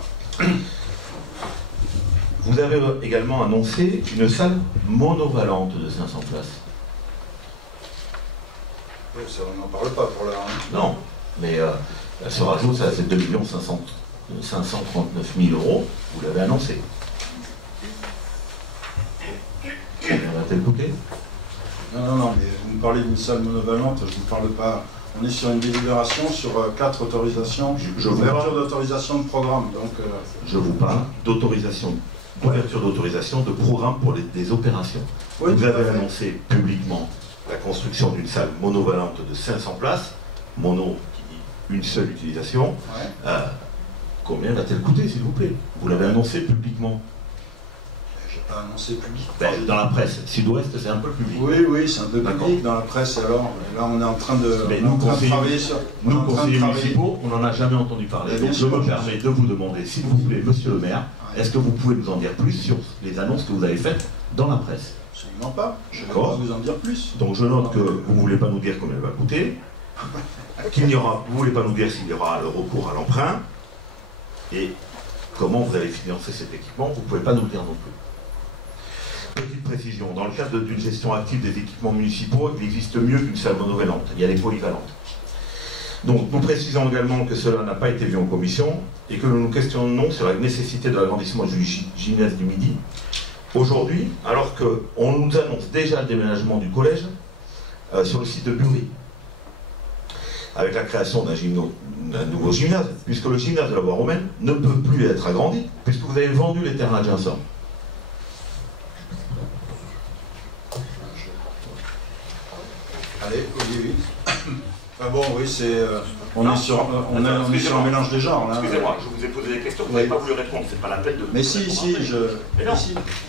Vous avez également annoncé une salle monovalente de 500 places. Oui, ça, on n'en parle pas pour l'heure. Hein. Non, mais elle se rajoute à ces 2 539 000 €, vous l'avez annoncé. Combien va-t-elle coûter? Non, mais vous me parlez d'une salle monovalente, je ne vous parle pas. On est sur une délibération sur 4 autorisations, ouverture d'autorisation de programme. Donc, je vous parle d'autorisation, d'ouverture d'autorisation de programme pour des opérations. Oui, vous avez annoncé publiquement la construction d'une salle monovalente de 500 places, mono qui dit une seule utilisation. Ouais. Combien va-t-elle coûter, s'il vous plaît? Vous l'avez annoncé publiquement. Je n'ai pas annoncé public. Dans la presse, Sud-Ouest, c'est un peu public. Oui, c'est un peu public dans la presse. Alors, là, on est en train de, travailler sur... Nous, conseillers municipaux, on n'en a jamais entendu parler. Donc, je me permets de vous demander, s'il vous plaît, monsieur le maire, est-ce que vous pouvez nous en dire plus sur les annonces que vous avez faites dans la presse? Absolument pas. Je ne peux pas vous en dire plus. Donc, je note que vous ne voulez pas nous dire combien elle va coûter, vous ne voulez pas nous dire s'il y aura le recours à l'emprunt, et comment vous allez financer cet équipement, vous ne pouvez pas nous le dire non plus. Petite précision, dans le cadre d'une gestion active des équipements municipaux, il existe mieux qu'une salle monovalente, il y a les polyvalentes. Donc nous précisons également que cela n'a pas été vu en commission et que nous nous questionnons sur la nécessité de l'agrandissement du gymnase du Midi. Aujourd'hui, alors qu'on nous annonce déjà le déménagement du collège sur le site de Bury, avec la création d'un nouveau gymnase, puisque le gymnase de la voie romaine ne peut plus être agrandi, puisque vous avez vendu les terrains adjacents. Allez, oui. Ah bon, oui, c'est... on est sur un mélange des genres, là. Excusez-moi, je vous ai posé des questions, vous n'avez pas voulu répondre, c'est pas la peine de... Mais si, Mais non,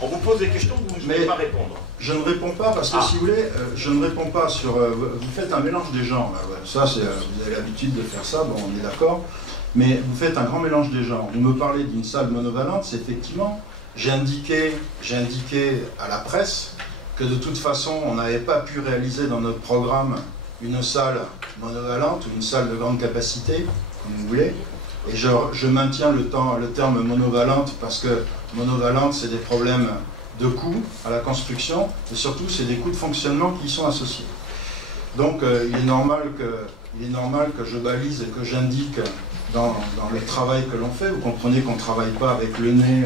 on vous pose des questions, vous ne voulez pas répondre. Je ne réponds pas, parce que si vous voulez, je ne réponds pas sur... vous faites un mélange des genres, là, ouais. Ça, vous avez l'habitude de faire ça, bon, on est d'accord. Mais vous faites un grand mélange des genres. Vous me parlez d'une salle monovalente, c'est effectivement... J'ai indiqué à la presse que de toute façon, on n'avait pas pu réaliser dans notre programme une salle monovalente ou une salle de grande capacité, comme vous voulez. Et je maintiens le terme monovalente parce que monovalente, c'est des problèmes de coûts à la construction et surtout, c'est des coûts de fonctionnement qui y sont associés. Donc, il est normal que je balise et que j'indique dans le travail que l'on fait. Vous comprenez qu'on ne travaille pas avec le nez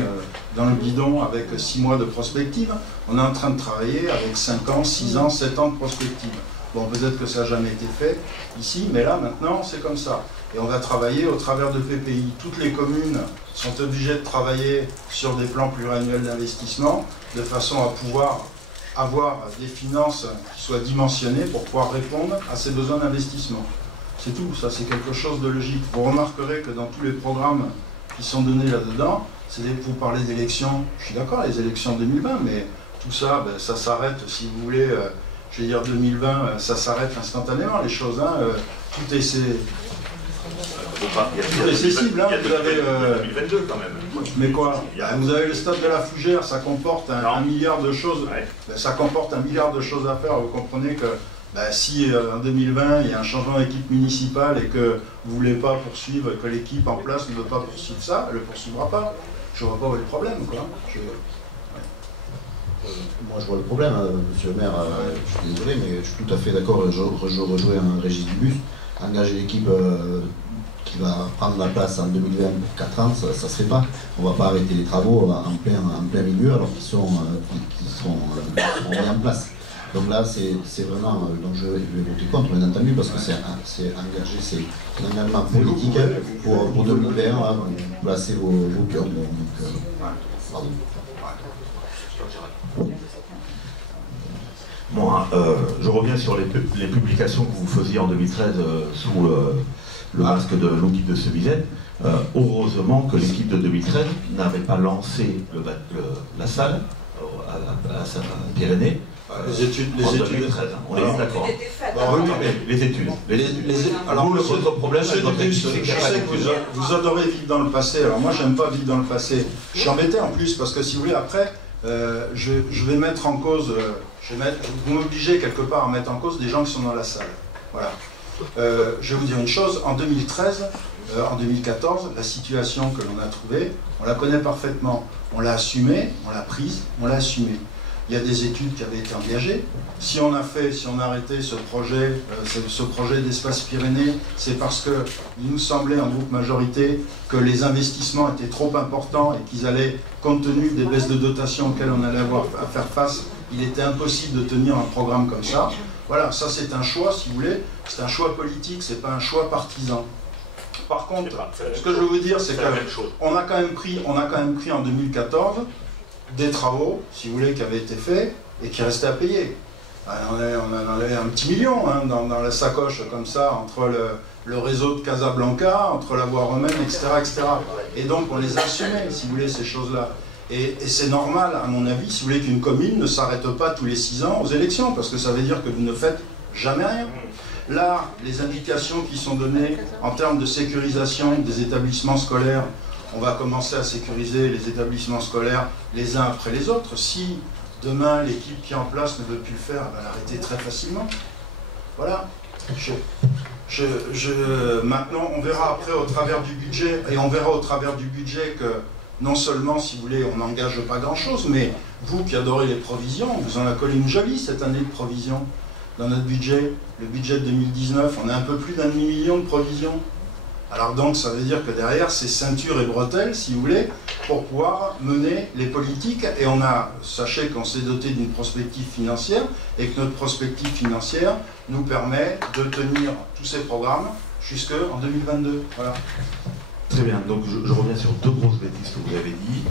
dans le guidon, avec 6 mois de prospective. On est en train de travailler avec 5 ans, 6 ans, 7 ans de prospective. Bon, peut-être que ça n'a jamais été fait ici, mais là, maintenant, c'est comme ça. Et on va travailler au travers de PPI. Toutes les communes sont obligées de travailler sur des plans pluriannuels d'investissement, de façon à pouvoir avoir des finances qui soient dimensionnées pour pouvoir répondre à ces besoins d'investissement. C'est tout, ça c'est quelque chose de logique. Vous remarquerez que dans tous les programmes qui sont donnés là-dedans, vous parlez d'élections, je suis d'accord, les élections 2020, mais tout ça, ben, ça s'arrête, si vous voulez, je vais dire 2020, ça s'arrête instantanément, les choses, hein, tout est cible, hein, vous avez... 2022 quand même. Mais quoi? Vous avez le stade de la Fougère, ça comporte un milliard de choses, ouais. Ben, ça comporte un milliard de choses à faire, vous comprenez que ben, si en 2020 il y a un changement d'équipe municipale et que vous ne voulez pas poursuivre, que l'équipe en place ne veut pas poursuivre ça, elle ne le poursuivra pas. Je ne vois pas où est le problème, quoi. Moi je vois le problème, monsieur le maire, je suis désolé, mais je suis tout à fait d'accord, je rejoins Régis Dubus, engager l'équipe qui va prendre la place en 2020 pour 4 ans, ça ne se fait pas. On ne va pas arrêter les travaux en plein milieu alors qu'ils sont mis en place. Donc là, c'est vraiment, donc je vais voter contre, bien entendu, parce que c'est engagé, c'est un engagement politique pour 2020, hein, vous placez vos cœurs. Pardon. Moi, je reviens sur les publications que vous faisiez en 2013 le masque de l'équipe de Sevillette. Heureusement que l'équipe de 2013 n'avait pas lancé la salle à Pyrénées. Les études, en 2013, hein. On est d'accord. Les études. Alors, votre problème, je sais que vous adorez vivre dans le passé. Alors moi, j'aime pas vivre dans le passé. Je suis embêté en plus parce que si vous voulez, après, je vais mettre en cause. Vous m'obligez quelque part à mettre en cause des gens qui sont dans la salle. Voilà. Je vais vous dire une chose. En 2013, en 2014, la situation que l'on a trouvée, on la connaît parfaitement. On l'a assumée, on l'a prise, on l'a assumée. Il y a des études qui avaient été engagées. Si on a arrêté ce projet d'Espace Pyrénées, c'est parce qu'il nous semblait en groupe majorité que les investissements étaient trop importants et qu'ils allaient, compte tenu des baisses de dotation auxquelles on allait avoir à faire face, il était impossible de tenir un programme comme ça. Voilà, ça c'est un choix, si vous voulez, c'est un choix politique, c'est pas un choix partisan. Par contre, ce que je veux vous dire, c'est qu'on a quand même pris en 2014 des travaux, si vous voulez, qui avaient été faits et qui restaient à payer. On en avait un petit million hein, dans la sacoche, comme ça, entre le réseau de Casablanca, entre la voie romaine, etc., etc. Et donc, on les assumait, si vous voulez, ces choses-là. Et c'est normal, à mon avis, si vous voulez, qu'une commune ne s'arrête pas tous les 6 ans aux élections, parce que ça veut dire que vous ne faites jamais rien. Là, les indications qui sont données en termes de sécurisation des établissements scolaires, on va commencer à sécuriser les établissements scolaires les uns après les autres. Si demain l'équipe qui est en place ne veut plus le faire, elle va l'arrêter très facilement. Voilà. Maintenant, on verra après au travers du budget, et on verra au travers du budget que non seulement, si vous voulez, on n'engage pas grand-chose, mais vous qui adorez les provisions, vous en avez collé une jolie cette année de provisions dans notre budget. Le budget de 2019, on a un peu plus d'1,5 million de provisions. Alors donc, ça veut dire que derrière, c'est ceinture et bretelles, si vous voulez, pour pouvoir mener les politiques. Et sachez qu'on s'est doté d'une prospective financière, et que notre prospective financière nous permet de tenir tous ces programmes jusqu'en 2022. Voilà. Très bien, donc je reviens sur 2 grosses bêtises que vous avez dit,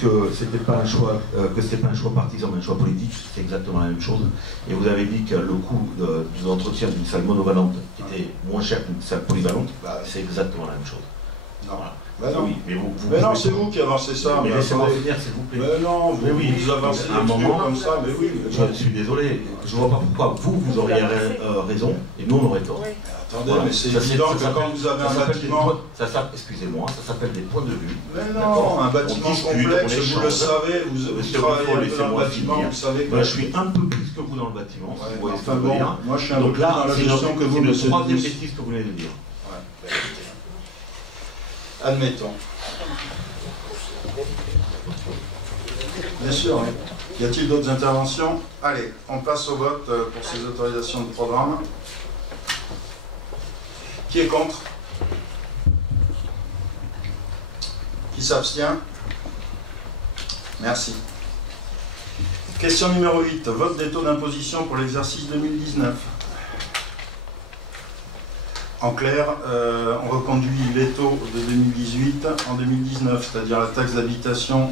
que c'était pas un choix, partisan mais un choix politique, c'est exactement la même chose. Et vous avez dit que le coût de l'entretien d'une salle monovalente était moins cher qu'une salle polyvalente, c'est exactement la même chose. Non. Voilà. Ben non, oui, mais non, c'est vous qui avancez ça. Mais laissez-moi finir, s'il vous plaît. Mais non, vous avancez un moment comme ça, mais oui. Je suis désolé, je ne vois pas pourquoi vous auriez raison et nous on aurait tort. Attendez, voilà. Mais c'est évident que quand vous avez un bâtiment... Excusez-moi, ça s'appelle des points de vue. Mais non, un bâtiment complexe, vous le savez, vous travaillez un peu dans le bâtiment, vous savez que... Moi, je suis un peu plus que vous dans le bâtiment, si vous voyez ce que je veux dire. Moi je suis un peu plus dans la gestion que vous, monsieur. C'est le 3e bêtise que vous venez de dire. Admettons. Bien sûr, oui. Y a-t-il d'autres interventions? Allez, on passe au vote pour ces autorisations de programme. Qui est contre? Qui s'abstient? Merci. Question numéro 8. Vote des taux d'imposition pour l'exercice 2019. En clair, on reconduit les taux de 2018 en 2019, c'est-à-dire la taxe d'habitation,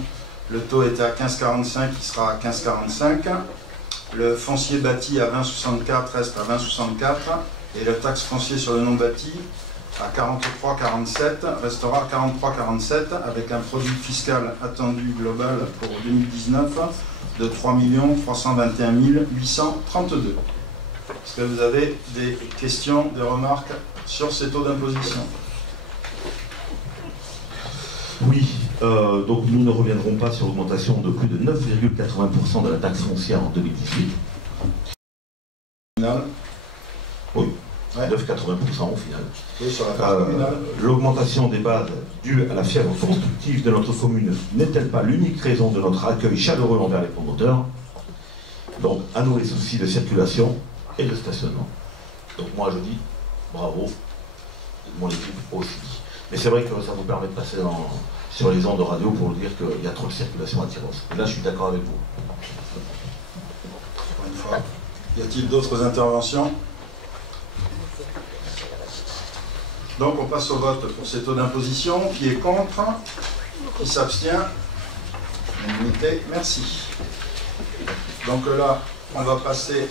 le taux était à 15,45, il sera à 15,45. Le foncier bâti à 20,64 reste à 20,64. Et la taxe foncière sur le non bâti à 43,47 restera à 43,47 avec un produit fiscal attendu global pour 2019 de 3 321 832. Est-ce que vous avez des questions, des remarques sur ces taux d'imposition? Oui, donc nous ne reviendrons pas sur l'augmentation de plus de 9,80% de la taxe foncière en 2018. Oui, 9,80% au final. Oui, sur la taxe communale. L'augmentation des bases due à la fièvre constructive de notre commune n'est-elle pas l'unique raison de notre accueil chaleureux envers les promoteurs? Donc, à nous les soucis de circulation et de stationnement. Donc moi je dis bravo, mon équipe aussi. Mais c'est vrai que ça vous permet de passer sur les ondes de radio pour dire qu'il y a trop de circulation à Tyrosse. Et là je suis d'accord avec vous. Une fois. Y a-t-il d'autres interventions? Donc on passe au vote pour ces taux d'imposition. Qui est contre? Qui s'abstient? Unanimité, merci. Donc là, on va passer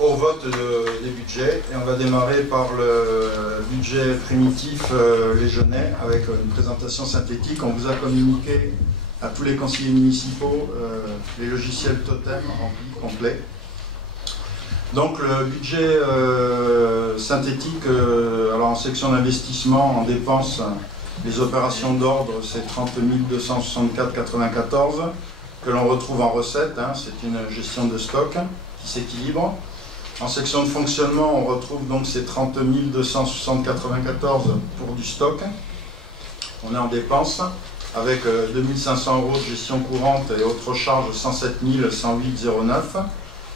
au vote des budgets. Et on va démarrer par le budget primitif légenais avec une présentation synthétique. On vous a communiqué à tous les conseillers municipaux les logiciels totem remplis, complets. Donc le budget synthétique, alors en section d'investissement, en dépenses, les opérations d'ordre, c'est 30 264,94 que l'on retrouve en recettes. C'est une gestion de stock qui s'équilibre. En section de fonctionnement, on retrouve donc ces 30 260,94 pour du stock. On est en dépenses avec 2500 € de gestion courante et autres charges 107 108,09,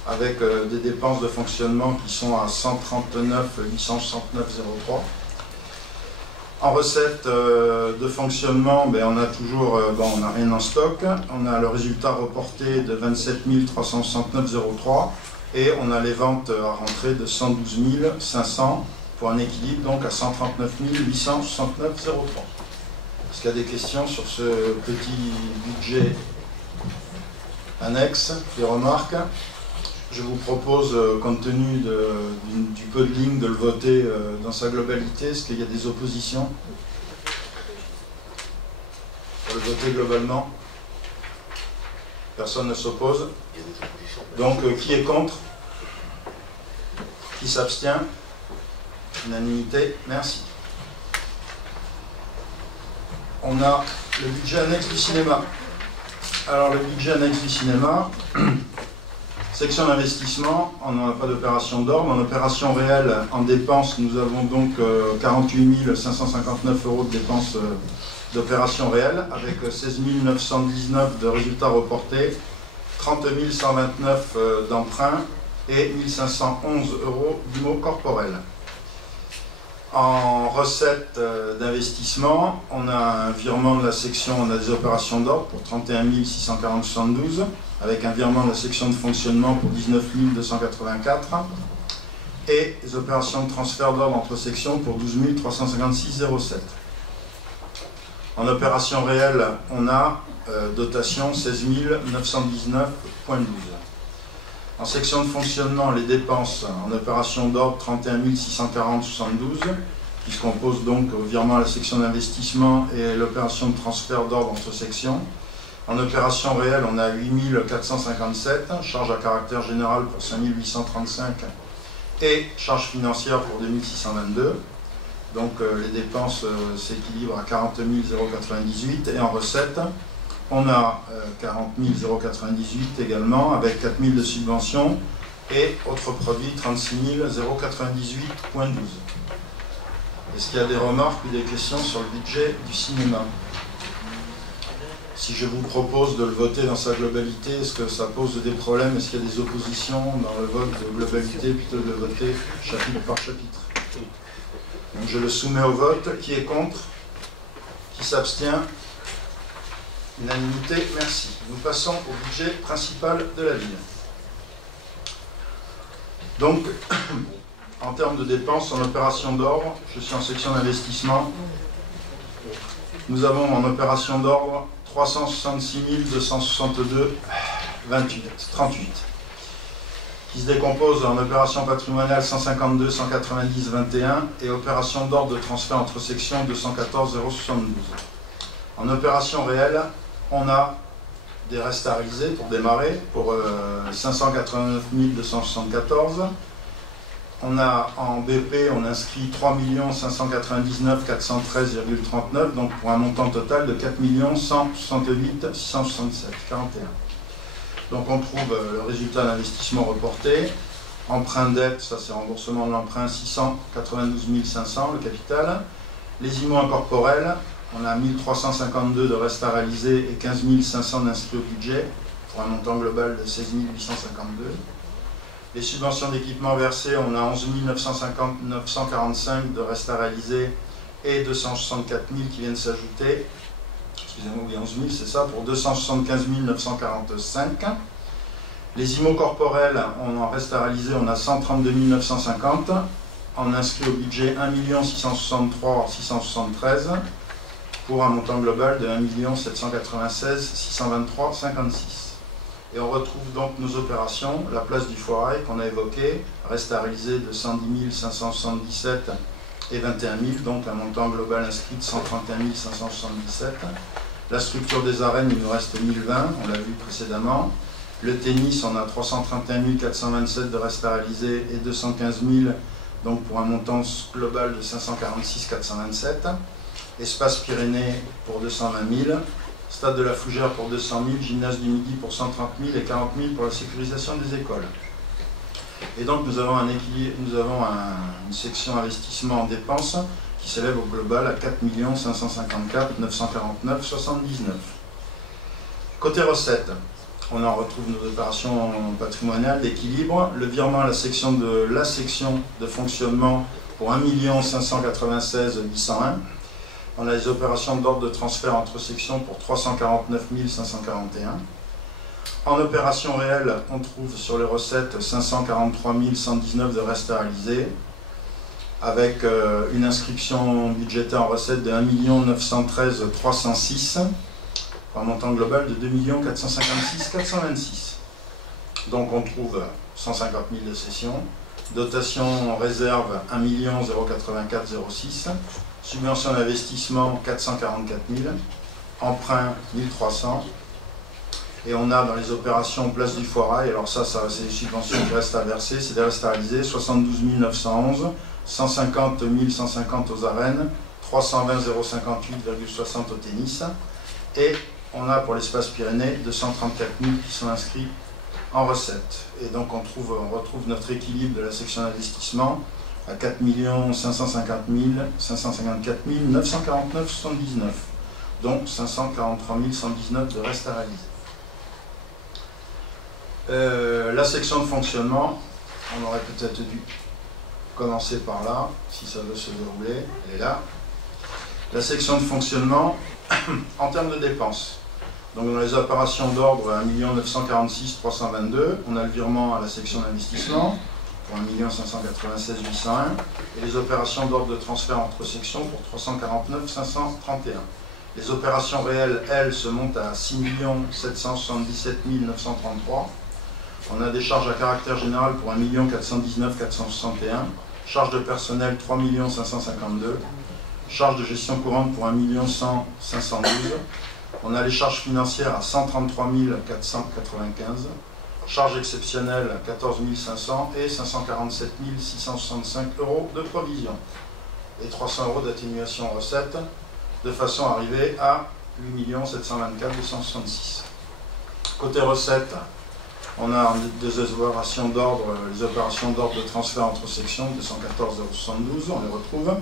avec des dépenses de fonctionnement qui sont à 139 869,03. En recette de fonctionnement, on a toujours, on n'a rien en stock. On a le résultat reporté de 27 369,03 et on a les ventes à rentrer de 112 500 pour un équilibre donc à 139 869,03. Est-ce qu'il y a des questions sur ce petit budget annexe, des remarques? Je vous propose, compte tenu du peu de lignes, de le voter dans sa globalité. Est-ce qu'il y a des oppositions? Pour le voter globalement? Personne ne s'oppose. Donc, qui est contre? Qui s'abstient? Unanimité. Merci. On a le budget annexe du cinéma. Alors, le budget annexe du cinéma... Section d'investissement, on n'a pas d'opération d'ordre. En opération réelle, en dépenses, nous avons donc 48 559 € de dépenses d'opération réelle, avec 16 919 de résultats reportés, 30 129 d'emprunts et 1511 € d'IMO corporel. En recette d'investissement, on a un virement de la section, on a des opérations d'ordre pour 31 640,72, avec un virement de la section de fonctionnement pour 19 284, et des opérations de transfert d'ordre entre sections pour 12 356,07. En opération réelle, on a dotation 16 919,12. En section de fonctionnement, les dépenses en opération d'ordre 31 640,72, qui se composent donc au virement à la section d'investissement et l'opération de transfert d'ordre entre sections. En opération réelle, on a 8 457, charges à caractère général pour 5 835 et charges financières pour 2 622. Donc les dépenses s'équilibrent à 40 098 et en recette, on a 40 098 également, avec 4 000 de subventions et autres produits 36 098,12. Est-ce qu'il y a des remarques ou des questions sur le budget du cinéma? Si je vous propose de le voter dans sa globalité, est-ce que ça pose des problèmes? Est-ce qu'il y a des oppositions dans le vote de globalité plutôt que de voter chapitre par chapitre? Donc je le soumets au vote. Qui est contre? Qui s'abstient? Unanimité, merci. Nous passons au budget principal de la ville. Donc, en termes de dépenses, en opération d'ordre, je suis en section d'investissement. Nous avons en opération d'ordre 366 262,38, qui se décompose en opération patrimoniale 152 190,21 et opération d'ordre de transfert entre sections 214,072. En opération réelle, on a des restes à réaliser pour démarrer, pour 589 274. On a en BP, on inscrit 3 599 413,39, donc pour un montant total de 4 168 667, 41. Donc on trouve le résultat d'investissement reporté. Emprunt dette, ça c'est remboursement de l'emprunt, 692 500, le capital. Les IMO incorporels, on a 1352 de restes à réaliser et 15 500 d'inscrits au budget, pour un montant global de 16 852. Les subventions d'équipement versées, on a 11 945 de restes à réaliser et 264 000 qui viennent s'ajouter. Excusez-moi, oui, 11 000, c'est ça, pour 275 945. Les IMO corporels, on en reste à réaliser, on a 132 950. On inscrit au budget 1 663 673 pour un montant global de 1 796 623 56. Et on retrouve donc nos opérations, la place du Foirail qu'on a évoquée, reste à réaliser de 110 577 et 21 000, donc un montant global inscrit de 131 577. La structure des arènes, il nous reste 1020, on l'a vu précédemment. Le tennis, on a 331 427 de reste à réaliser et 215 000, donc pour un montant global de 546 427. Espace Pyrénées pour 220 000. Stade de la Fougère pour 200 000, Gymnase du Midi pour 130 000 et 40 000 pour la sécurisation des écoles. Et donc nous avons une section investissement en dépenses qui s'élève au global à 4 554 949 79. Côté recettes, on en retrouve nos opérations patrimoniales d'équilibre, le virement à la section de fonctionnement pour 1 596 801. On a les opérations d'ordre de transfert entre sections pour 349 541. En opération réelle, on trouve sur les recettes 543 119 de restes à réaliser, avec une inscription budgétaire en recettes de 1 913 306, pour un montant global de 2 456 426. Donc on trouve 150 000 de cession, dotation en réserve 1 084 06, subvention d'investissement 444 000, emprunt 1300, et on a dans les opérations place du Foirail, alors ça c'est des subventions qui restent à verser, c'est des restes à réaliser, 72 911, 150 150 aux arènes, 320 058,60 au tennis, et on a pour l'espace Pyrénées 234 000 qui sont inscrits en recettes. Et donc on retrouve notre équilibre de la section d'investissement à 4 554 949 79, donc 543 119 de reste à réaliser. La section de fonctionnement, on aurait peut-être dû commencer par là, si ça veut se dérouler, elle est là. La section de fonctionnement, en termes de dépenses, donc dans les opérations d'ordre 1 946 322, on a le virement à la section d'investissement pour 1 596 801 et les opérations d'ordre de transfert entre sections pour 349 531. Les opérations réelles, elles, se montent à 6 777 933. On a des charges à caractère général pour 1 419 461, charges de personnel 3 552, charges de gestion courante pour 1 100 512. On a les charges financières à 133 495, charges exceptionnelles à 14 500 et 547 665 euros de provision et 300 euros d'atténuation recettes, de façon à arriver à 8 724 266. Côté recettes, on a des opérations d'ordre, les opérations d'ordre de transfert entre sections, 214 072, on les retrouve.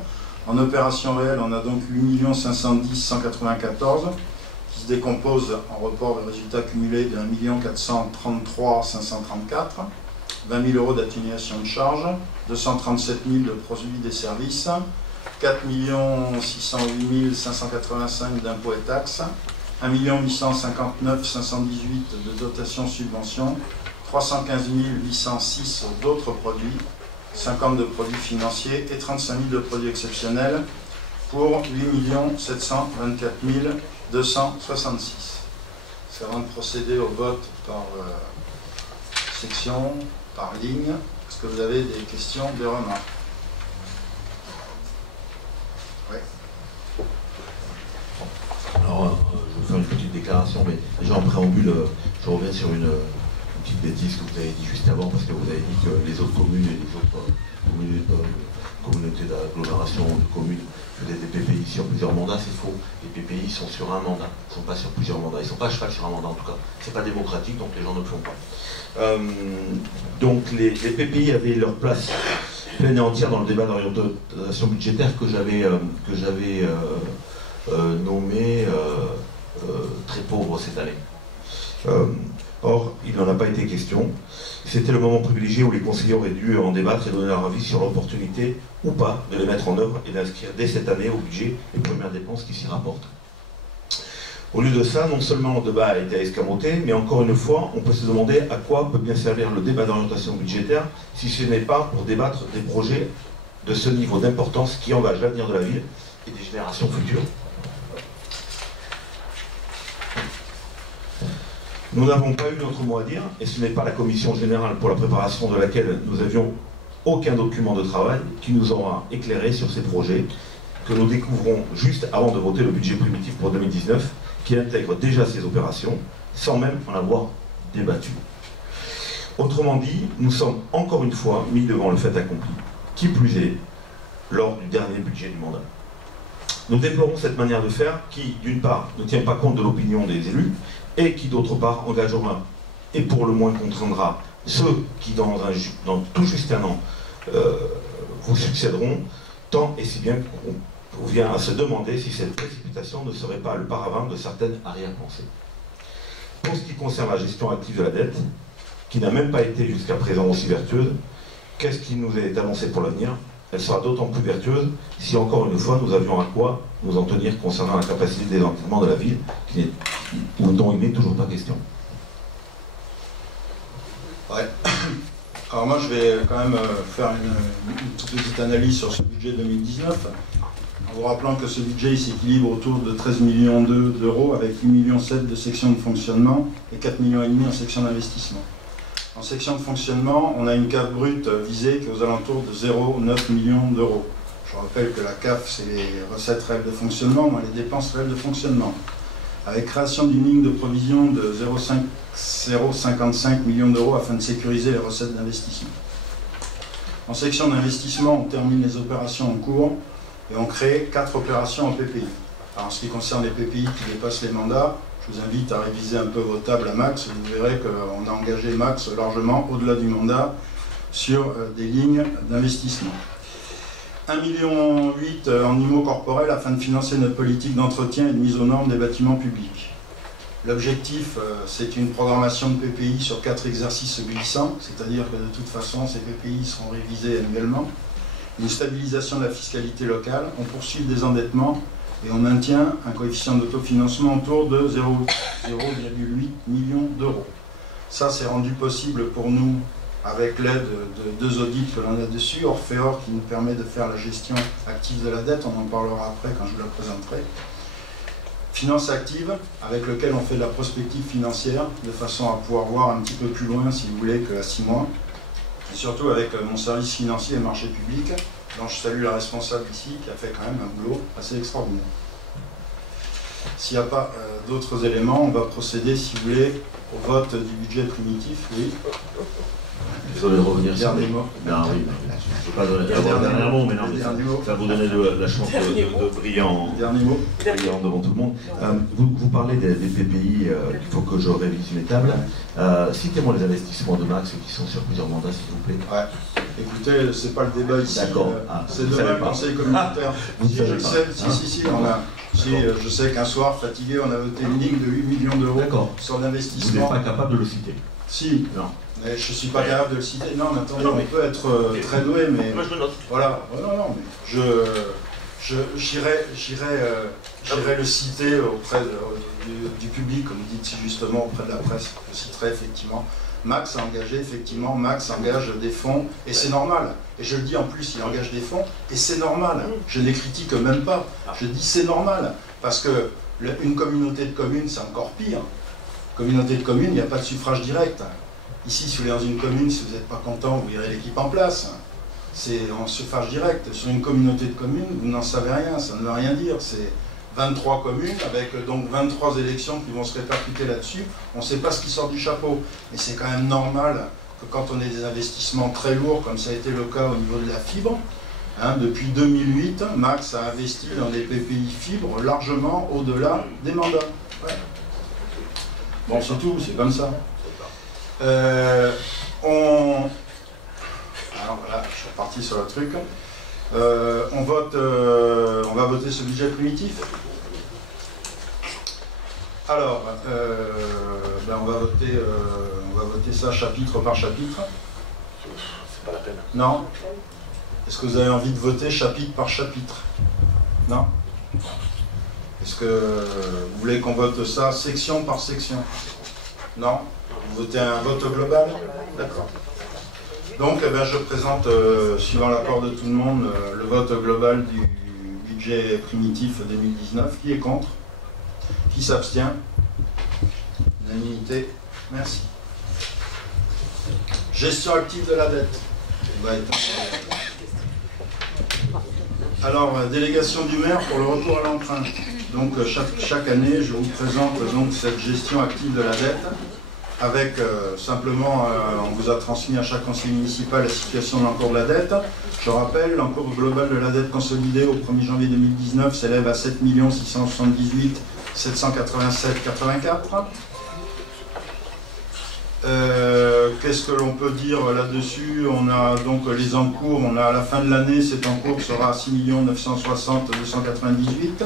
En opération réelle, on a donc 8 510 194, qui se décompose en report de résultats cumulés de 1 433 534, 20 000 euros d'atténuation de charges, 237 000 de produits des services, 4 608 585 d'impôts et taxes, 1 859 518 de dotation subvention, 315 806 d'autres produits, 50 de produits financiers et 35 000 de produits exceptionnels pour 8 724 266. C'est avant de procéder au vote par section, par ligne. Est-ce que vous avez des questions, des remarques? Oui. Alors, je vais faire une petite déclaration, mais déjà en préambule, je reviens sur une petite bêtise que vous avez dit juste avant, parce que vous avez dit que les autres communes et les autres communautés d'agglomération de communes faisaient des PPI sur plusieurs mandats. C'est faux. Les PPI sont sur un mandat, ils ne sont pas sur plusieurs mandats. Ils ne sont pas à cheval sur un mandat en tout cas. C'est pas démocratique, donc les gens ne le font pas. Donc les PPI avaient leur place pleine et entière dans le débat d'orientation budgétaire que j'avais nommé très pauvre cette année. Or, il n'en a pas été question. C'était le moment privilégié où les conseillers auraient dû en débattre et donner leur avis sur l'opportunité ou pas de les mettre en œuvre et d'inscrire dès cette année au budget les premières dépenses qui s'y rapportent. Au lieu de ça, non seulement le débat a été escamoté, mais encore une fois, on peut se demander à quoi peut bien servir le débat d'orientation budgétaire si ce n'est pas pour débattre des projets de ce niveau d'importance qui engagent l'avenir de la ville et des générations futures. Nous n'avons pas eu notre mot à dire, et ce n'est pas la commission générale pour la préparation de laquelle nous avions aucun document de travail qui nous aura éclairé sur ces projets, que nous découvrons juste avant de voter le budget primitif pour 2019, qui intègre déjà ces opérations, sans même en avoir débattu. Autrement dit, nous sommes encore une fois mis devant le fait accompli, qui plus est, lors du dernier budget du mandat. Nous déplorons cette manière de faire qui, d'une part, ne tient pas compte de l'opinion des élus, et qui, d'autre part, engagera et pour le moins contraindra ceux qui, dans tout juste un an, vous succéderont, tant et si bien qu'on vient à se demander si cette précipitation ne serait pas le paravent de certaines arrière-pensées. Pour ce qui concerne la gestion active de la dette, qui n'a même pas été jusqu'à présent aussi vertueuse, qu'est-ce qui nous est annoncé pour l'avenir? Elle sera d'autant plus vertueuse si, encore une fois, nous avions à quoi nous en tenir concernant la capacité de désendettement de la ville, dont il n'est toujours pas question. Ouais. Alors moi, je vais quand même faire une toute petite analyse sur ce budget 2019, en vous rappelant que ce budget s'équilibre autour de 13,2 millions d'euros, avec 8,7 millions de sections de fonctionnement et 4,5 millions en section d'investissement. En section de fonctionnement, on a une CAF brute visée qui est aux alentours de 0,9 millions d'euros. Je rappelle que la CAF, c'est les recettes réelles de fonctionnement, moins les dépenses réelles de fonctionnement. Avec création d'une ligne de provision de 0,55 millions d'euros afin de sécuriser les recettes d'investissement. En section d'investissement, on termine les opérations en cours et on crée 4 opérations en PPI. Alors, en ce qui concerne les PPI qui dépassent les mandats, je vous invite à réviser un peu vos tables à Max. Vous verrez qu'on a engagé Max largement au-delà du mandat sur des lignes d'investissement. 1,8 million en IMO corporel afin de financer notre politique d'entretien et de mise aux normes des bâtiments publics. L'objectif, c'est une programmation de PPI sur 4 exercices glissants, c'est-à-dire que de toute façon, ces PPI seront révisés annuellement. Une stabilisation de la fiscalité locale, on poursuit le désendettement et on maintient un coefficient d'autofinancement autour de 0,8 millions d'euros. Ça, c'est rendu possible pour nous avec l'aide de 2 audits que l'on a dessus, Orfeor qui nous permet de faire la gestion active de la dette, on en parlera après quand je vous la présenterai. Finance active, avec lequel on fait de la prospective financière, de façon à pouvoir voir un petit peu plus loin, si vous voulez, qu'à 6 mois. Et surtout avec mon service financier et marché public, dont je salue la responsable ici, qui a fait quand même un boulot assez extraordinaire. S'il n'y a pas d'autres éléments, on va procéder, si vous voulez, au vote du budget primitif. Oui. Désolé de revenir sur dernier mot. Non, oui, je ne vais pas donner un dernier mot, mais non, ça va vous donner la chance de brillant devant tout le monde. Vous parlez des PPI, il faut que je révise mes tables. Citez-moi les investissements de Max qui sont sur plusieurs mandats, s'il vous plaît. Ouais. Écoutez, c'est pas le débat ici. D'accord. C'est demain le conseil communautaire. Si, je sais, je sais qu'un soir, fatigué, on a voté une ligne de 8 millions d'euros sur l'investissement. Vous n'êtes pas capable de le citer? Si. Non. Mais je ne suis pas capable de le citer. Non, mais attendez, on peut être très doué, mais... Moi, je le note. Voilà. Non, mais j'irai le citer auprès du public, comme vous dites si justement, auprès de la presse. Je citerai effectivement. Max a engagé, effectivement, Max engage des fonds, et c'est normal. Et je le dis en plus, il engage des fonds, et c'est normal. Je ne les critique même pas. Je dis c'est normal. Parce que une communauté de communes, c'est encore pire. Communauté de communes, il n'y a pas de suffrage direct. Ici, si vous êtes dans une commune, si vous n'êtes pas content, vous virez l'équipe en place. C'est en suffrage direct. Sur une communauté de communes, vous n'en savez rien, ça ne veut rien dire. C'est 23 communes, avec donc 23 élections qui vont se répercuter là-dessus. On ne sait pas ce qui sort du chapeau. Mais c'est quand même normal que quand on ait des investissements très lourds, comme ça a été le cas au niveau de la fibre, depuis 2008, Max a investi dans des PPI fibres largement au-delà des mandats. Ouais. Bon, c'est tout, c'est comme ça. Alors voilà, je suis reparti sur le truc. On va voter ce budget primitif. Alors, on va voter ça chapitre par chapitre. C'est pas la peine. Non. Est-ce que vous avez envie de voter chapitre par chapitre? Non. Est-ce que vous voulez qu'on vote ça section par section? Non. Vous votez un vote global? D'accord. Donc, je présente, suivant l'accord de tout le monde, le vote global du budget primitif 2019. Qui est contre? Qui s'abstient? Unanimité. Merci. Gestion active de la dette. Alors, délégation du maire pour le retour à l'emprunt. Donc, chaque année, je vous présente donc cette gestion active de la dette. Avec simplement, on vous a transmis à chaque conseil municipal la situation de l'encours de la dette. Je rappelle, l'encours global de la dette consolidée au 1er janvier 2019 s'élève à 7 678 787,84. Qu'est-ce que l'on peut dire là-dessus? On a donc les encours, on a à la fin de l'année, cet encours sera à 6 960 298,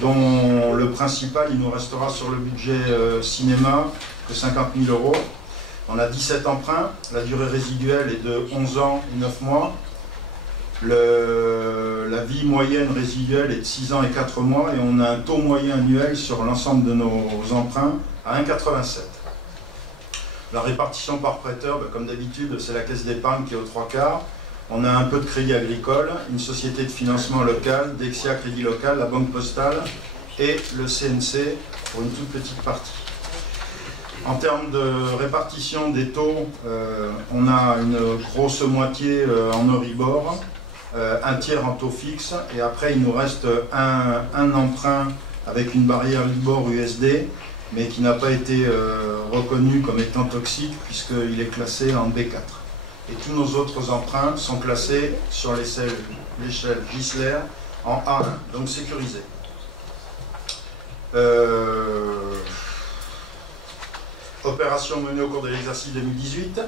dont le principal, il nous restera sur le budget cinéma de 50 000 €. On a 17 emprunts, la durée résiduelle est de 11 ans et 9 mois. La vie moyenne résiduelle est de 6 ans et 4 mois, et on a un taux moyen annuel sur l'ensemble de nos emprunts à 1,87. La répartition par prêteur, comme d'habitude, c'est la caisse d'épargne qui est aux 3/4. On a un peu de crédit agricole, une société de financement local, Dexia Crédit Local, la Banque Postale et le CNC pour une toute petite partie. En termes de répartition des taux, on a une grosse moitié en Euribor, un tiers en taux fixe, et après il nous reste un emprunt avec une barrière Libor-USD, mais qui n'a pas été reconnu comme étant toxique puisqu'il est classé en B4. Et tous nos autres emprunts sont classés sur l'échelle Gisler en A1, donc sécurisés. Opération menée au cours de l'exercice 2018.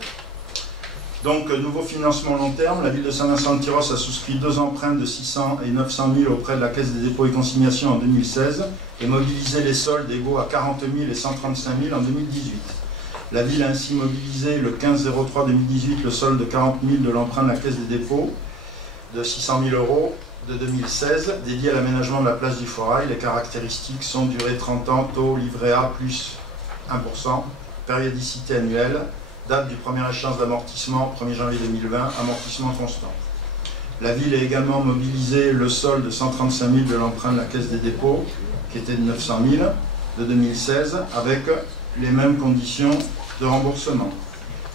Donc, nouveau financement long terme. La ville de Saint-Vincent-de-Tyrosse a souscrit 2 emprunts de 600 et 900 000 auprès de la Caisse des dépôts et consignations en 2016 et mobilisé les soldes égaux à 40 000 et 135 000 en 2018. La ville a ainsi mobilisé le 15/03/2018 le solde de 40 000 de l'emprunt de la Caisse des dépôts de 600 000 € de 2016 dédié à l'aménagement de la place du Foirail. Les caractéristiques sont durée 30 ans, taux livret A plus 1%, périodicité annuelle, date du premier échéance d'amortissement 1er janvier 2020, amortissement constant. La ville a également mobilisé le solde de 135 000 de l'emprunt de la Caisse des dépôts, qui était de 900 000 de 2016, avec les mêmes conditions de remboursement.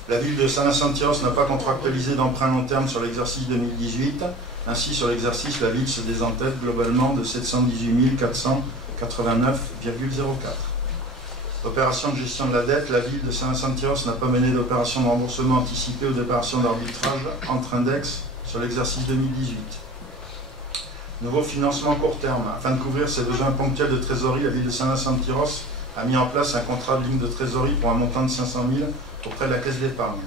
La ville de Saint-Vincent-de-Tyrosse n'a pas contractualisé d'emprunt long terme sur l'exercice 2018. Ainsi, sur l'exercice, la ville se désendette globalement de 718 489,04. Opération de gestion de la dette, la ville de Saint-Vincent-de-Tyrosse n'a pas mené d'opération de remboursement anticipé ou d'opération d'arbitrage entre index sur l'exercice 2018. Nouveau financement court terme. Afin de couvrir ses besoins ponctuels de trésorerie, la ville de Saint-Vincent-de-Tyrosse a mis en place un contrat de ligne de trésorerie pour un montant de 500 000 auprès de la Caisse d'épargne.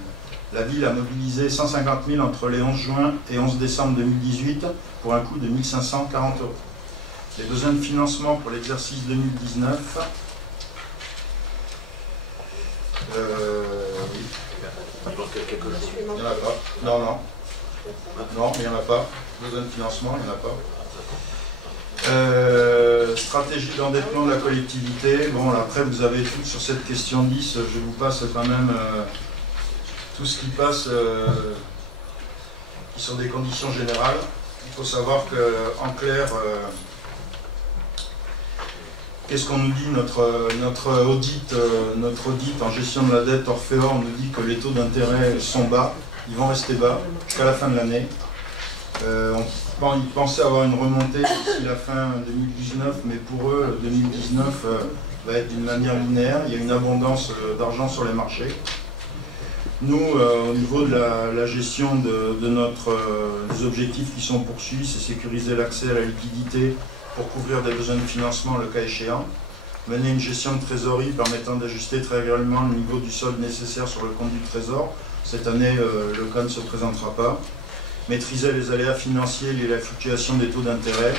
La ville a mobilisé 150 000 entre les 11 juin et 11 décembre 2018 pour un coût de 1 540 €. Les besoins de financement pour l'exercice 2019... oui. Il n'y en a pas. Non, non. Non, il n'y en a pas. Besoin de financement, il n'y en a pas. Stratégie d'endettement de la collectivité. Bon, après, vous avez tout sur cette question 10. Je vous passe quand même tout ce qui passe, qui sont des conditions générales. Il faut savoir qu'en clair, qu'est-ce qu'on nous dit notre audit en gestion de la dette Orfeo nous dit que les taux d'intérêt sont bas, ils vont rester bas jusqu'à la fin de l'année. Ils pensaient avoir une remontée d'ici la fin 2019, mais pour eux, 2019 va être d'une manière linéaire. Il y a une abondance d'argent sur les marchés. Nous, au niveau de la gestion des objectifs qui sont poursuivis, c'est sécuriser l'accès à la liquidité pour couvrir des besoins de financement le cas échéant, mener une gestion de trésorerie permettant d'ajuster très régulièrement le niveau du solde nécessaire sur le compte du trésor. Cette année, le cas ne se présentera pas. Maîtriser les aléas financiers liés à la fluctuation des taux d'intérêt.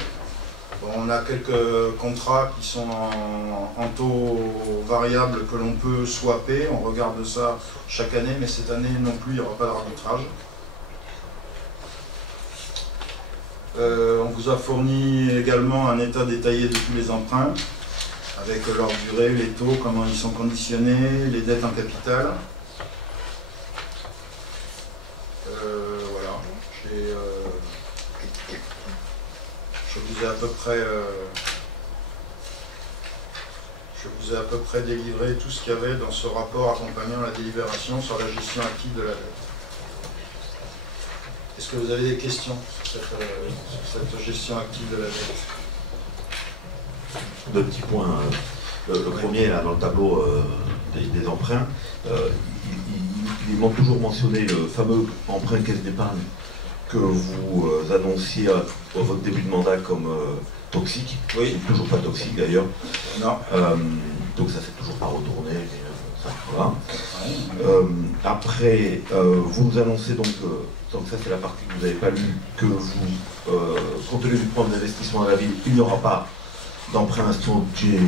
Bon, on a quelques contrats qui sont en taux variable que l'on peut swapper. On regarde ça chaque année, mais cette année non plus, il n'y aura pas d'arbitrage. On vous a fourni également un état détaillé de tous les emprunts, avec leur durée, les taux, comment ils sont conditionnés, les dettes en capital. Voilà. Je vous ai à peu près Je vous ai à peu près délivré tout ce qu'il y avait dans ce rapport accompagnant la délibération sur la gestion active de la dette. Est-ce que vous avez des questions sur cette gestion active de la dette? Deux petits points. Le premier, là, dans le tableau des emprunts, ils m'ont toujours mentionné le fameux emprunt caisse d'épargne que vous annonciez à votre début de mandat comme toxique. Oui. Toujours pas toxique d'ailleurs. Non. Donc ça s'est toujours pas retourné. Mais, voilà. Après, vous nous annoncez donc ça c'est la partie que vous n'avez pas lue, que vous, compte tenu du plan d'investissement à la ville, il n'y aura pas d'emprunt instant au budget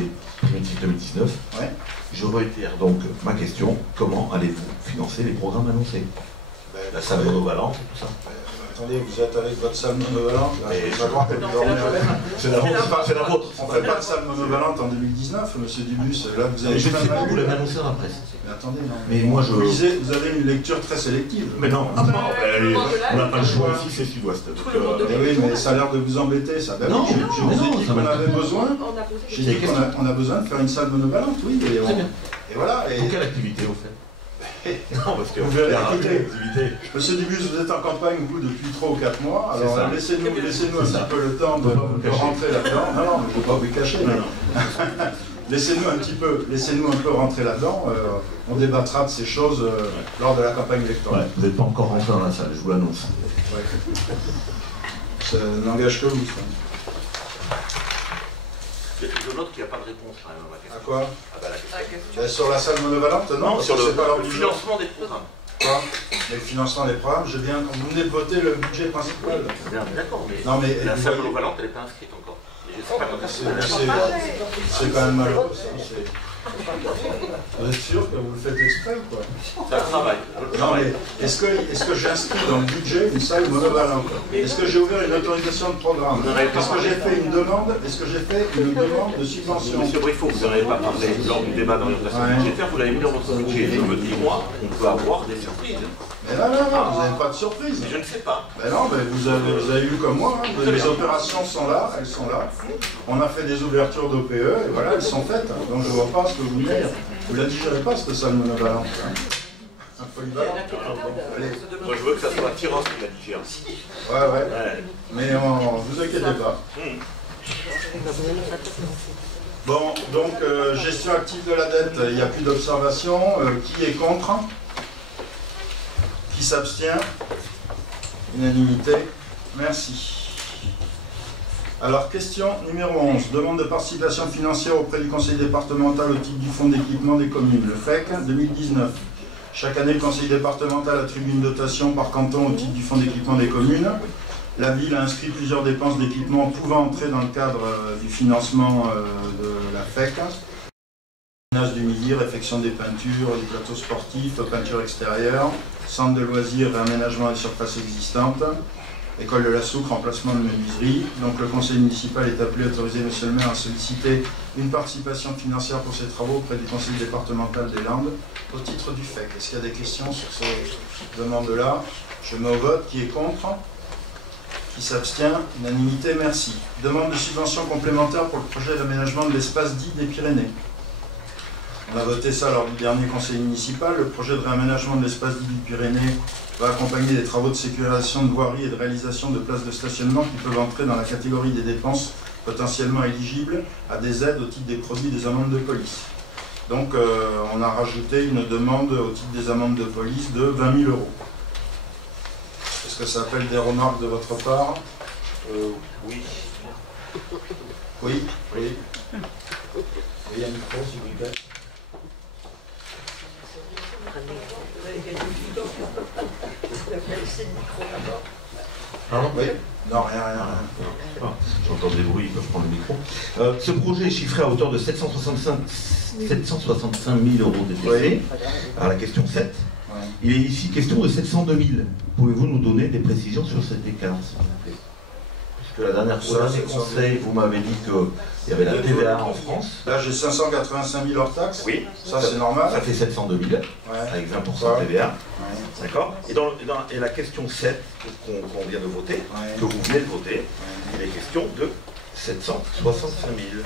primitif 2019. Ouais. Je réitère donc ma question, comment allez-vous financer les programmes annoncés? La salle monovalente et tout ça. Attendez, vous êtes avec votre salle monovalente là, c'est la vôtre. On ne fait pas de salle monovalente en 2019, monsieur Dubus. Là, vous avez je ne sais pas, vous l'avez annoncé dans la presse. Mais attendez, non. Mais moi, vous avez une lecture très sélective. Mais non, on n'a pas le choix ici, c'est Sud-Ouest. Oui, mais ça a l'air de vous embêter, ça. Ben non, je vous ai dit qu'on avait besoin. J'ai dit qu'on a besoin de faire une salle monovalente, oui. Et voilà. Pour quelle activité, au fait? Non, parce que vous verrez, écoutez, monsieur Dubus, vous êtes en campagne, vous, depuis 3 ou 4 mois, alors laissez-nous un petit peu le temps de rentrer là-dedans. Non, mais je ne veux pas vous cacher. Laissez-nous un peu rentrer là-dedans. On débattra de ces choses lors de la campagne électorale. Ouais, vous n'êtes pas encore rentré dans la salle, je vous l'annonce. Ouais. Ça n'engage que vous. Je note qu'il n'y a pas de réponse quand même à ma question. À quoi? La question. Sur la salle monovalente? Non, sur le financement des programmes. Quoi? Le financement des programmes, vous venez de voter le budget principal. Oui, d'accord, mais, non, mais la salle monovalente, elle n'est pas inscrite encore. C'est quand même malheureux, ça. Vous êtes sûr que vous le faites exprès ou quoi? Ça travaille. Non, mais est-ce que j'inscris dans le budget une salle monovalente? Est-ce que j'ai ouvert une autorisation de programme? Est-ce que j'ai fait une demande? Est-ce que j'ai fait une demande de subvention? Monsieur Briffaut, vous n'avez pas parlé lors du débat d'orientation budgétaire, vous l'avez mis dans votre budget. Je me dis, moi, on peut avoir des surprises. Mais non, vous n'avez pas de surprise. Mais je ne sais pas. Mais non, mais vous avez vu comme moi, hein, les opérations sont là, elles sont là. On a fait des ouvertures d'OPE, et voilà, elles sont faites. Donc je ne vois pas ce que vous venez. Vous ne la digérez pas, cette salle monovalente. Un polyvalent. Moi je veux que ça soit Tyros qui la digère. Ouais. Mais vous inquiétez pas. Bon, donc gestion active de la dette, il n'y a plus d'observation. Qui est contre? Qui s'abstient? Unanimité. Merci. Alors, question numéro 11. Demande de participation financière auprès du conseil départemental au titre du fonds d'équipement des communes, le FEC, 2019. Chaque année, le conseil départemental attribue une dotation par canton au titre du fonds d'équipement des communes. La ville a inscrit plusieurs dépenses d'équipement pouvant entrer dans le cadre du financement de la FEC. Du midi, réfection des peintures, du plateau sportif, peinture extérieure, centre de loisirs, réaménagement des surfaces existantes, école de la Souque, remplacement de menuiserie. Donc le conseil municipal est appelé à autoriser monsieur le maire à solliciter une participation financière pour ces travaux auprès du conseil départemental des Landes au titre du FEC. Est-ce qu'il y a des questions sur ces demandes-là? Je mets au vote. Qui est contre? Qui s'abstient? Unanimité, merci. Demande de subvention complémentaire pour le projet d'aménagement de l'espace dit des Pyrénées. On a voté ça lors du dernier conseil municipal. Le projet de réaménagement de l'espace dit des Pyrénées va accompagner des travaux de sécurisation de voirie et de réalisation de places de stationnement qui peuvent entrer dans la catégorie des dépenses potentiellement éligibles à des aides au titre des produits des amendes de police. Donc on a rajouté une demande au titre des amendes de police de 20 000 €. Est-ce que ça appelle des remarques de votre part? Oui. Oui. Oui, un micro, s'il vous plaît. Pardon? Oui. Non, rien. J'entends des bruits, ils peuvent prendre le micro. Ce projet est chiffré à hauteur de 765 000 € DTC. À la question 7. Ouais. Il est ici question de 702 000. Pouvez-vous nous donner des précisions sur cet écart, s'il vous plaît? Puisque la dernière fois, les conseils, vous m'avez dit qu'il y avait la TVA en France. Là, j'ai 585 000 hors taxes. Oui. Ça, c'est normal. Ça fait 702 000, avec 20% de TVA. Ouais. D'accord. Et la question 7, qu'on vient de voter, que vous venez de voter, il est question de 765 000.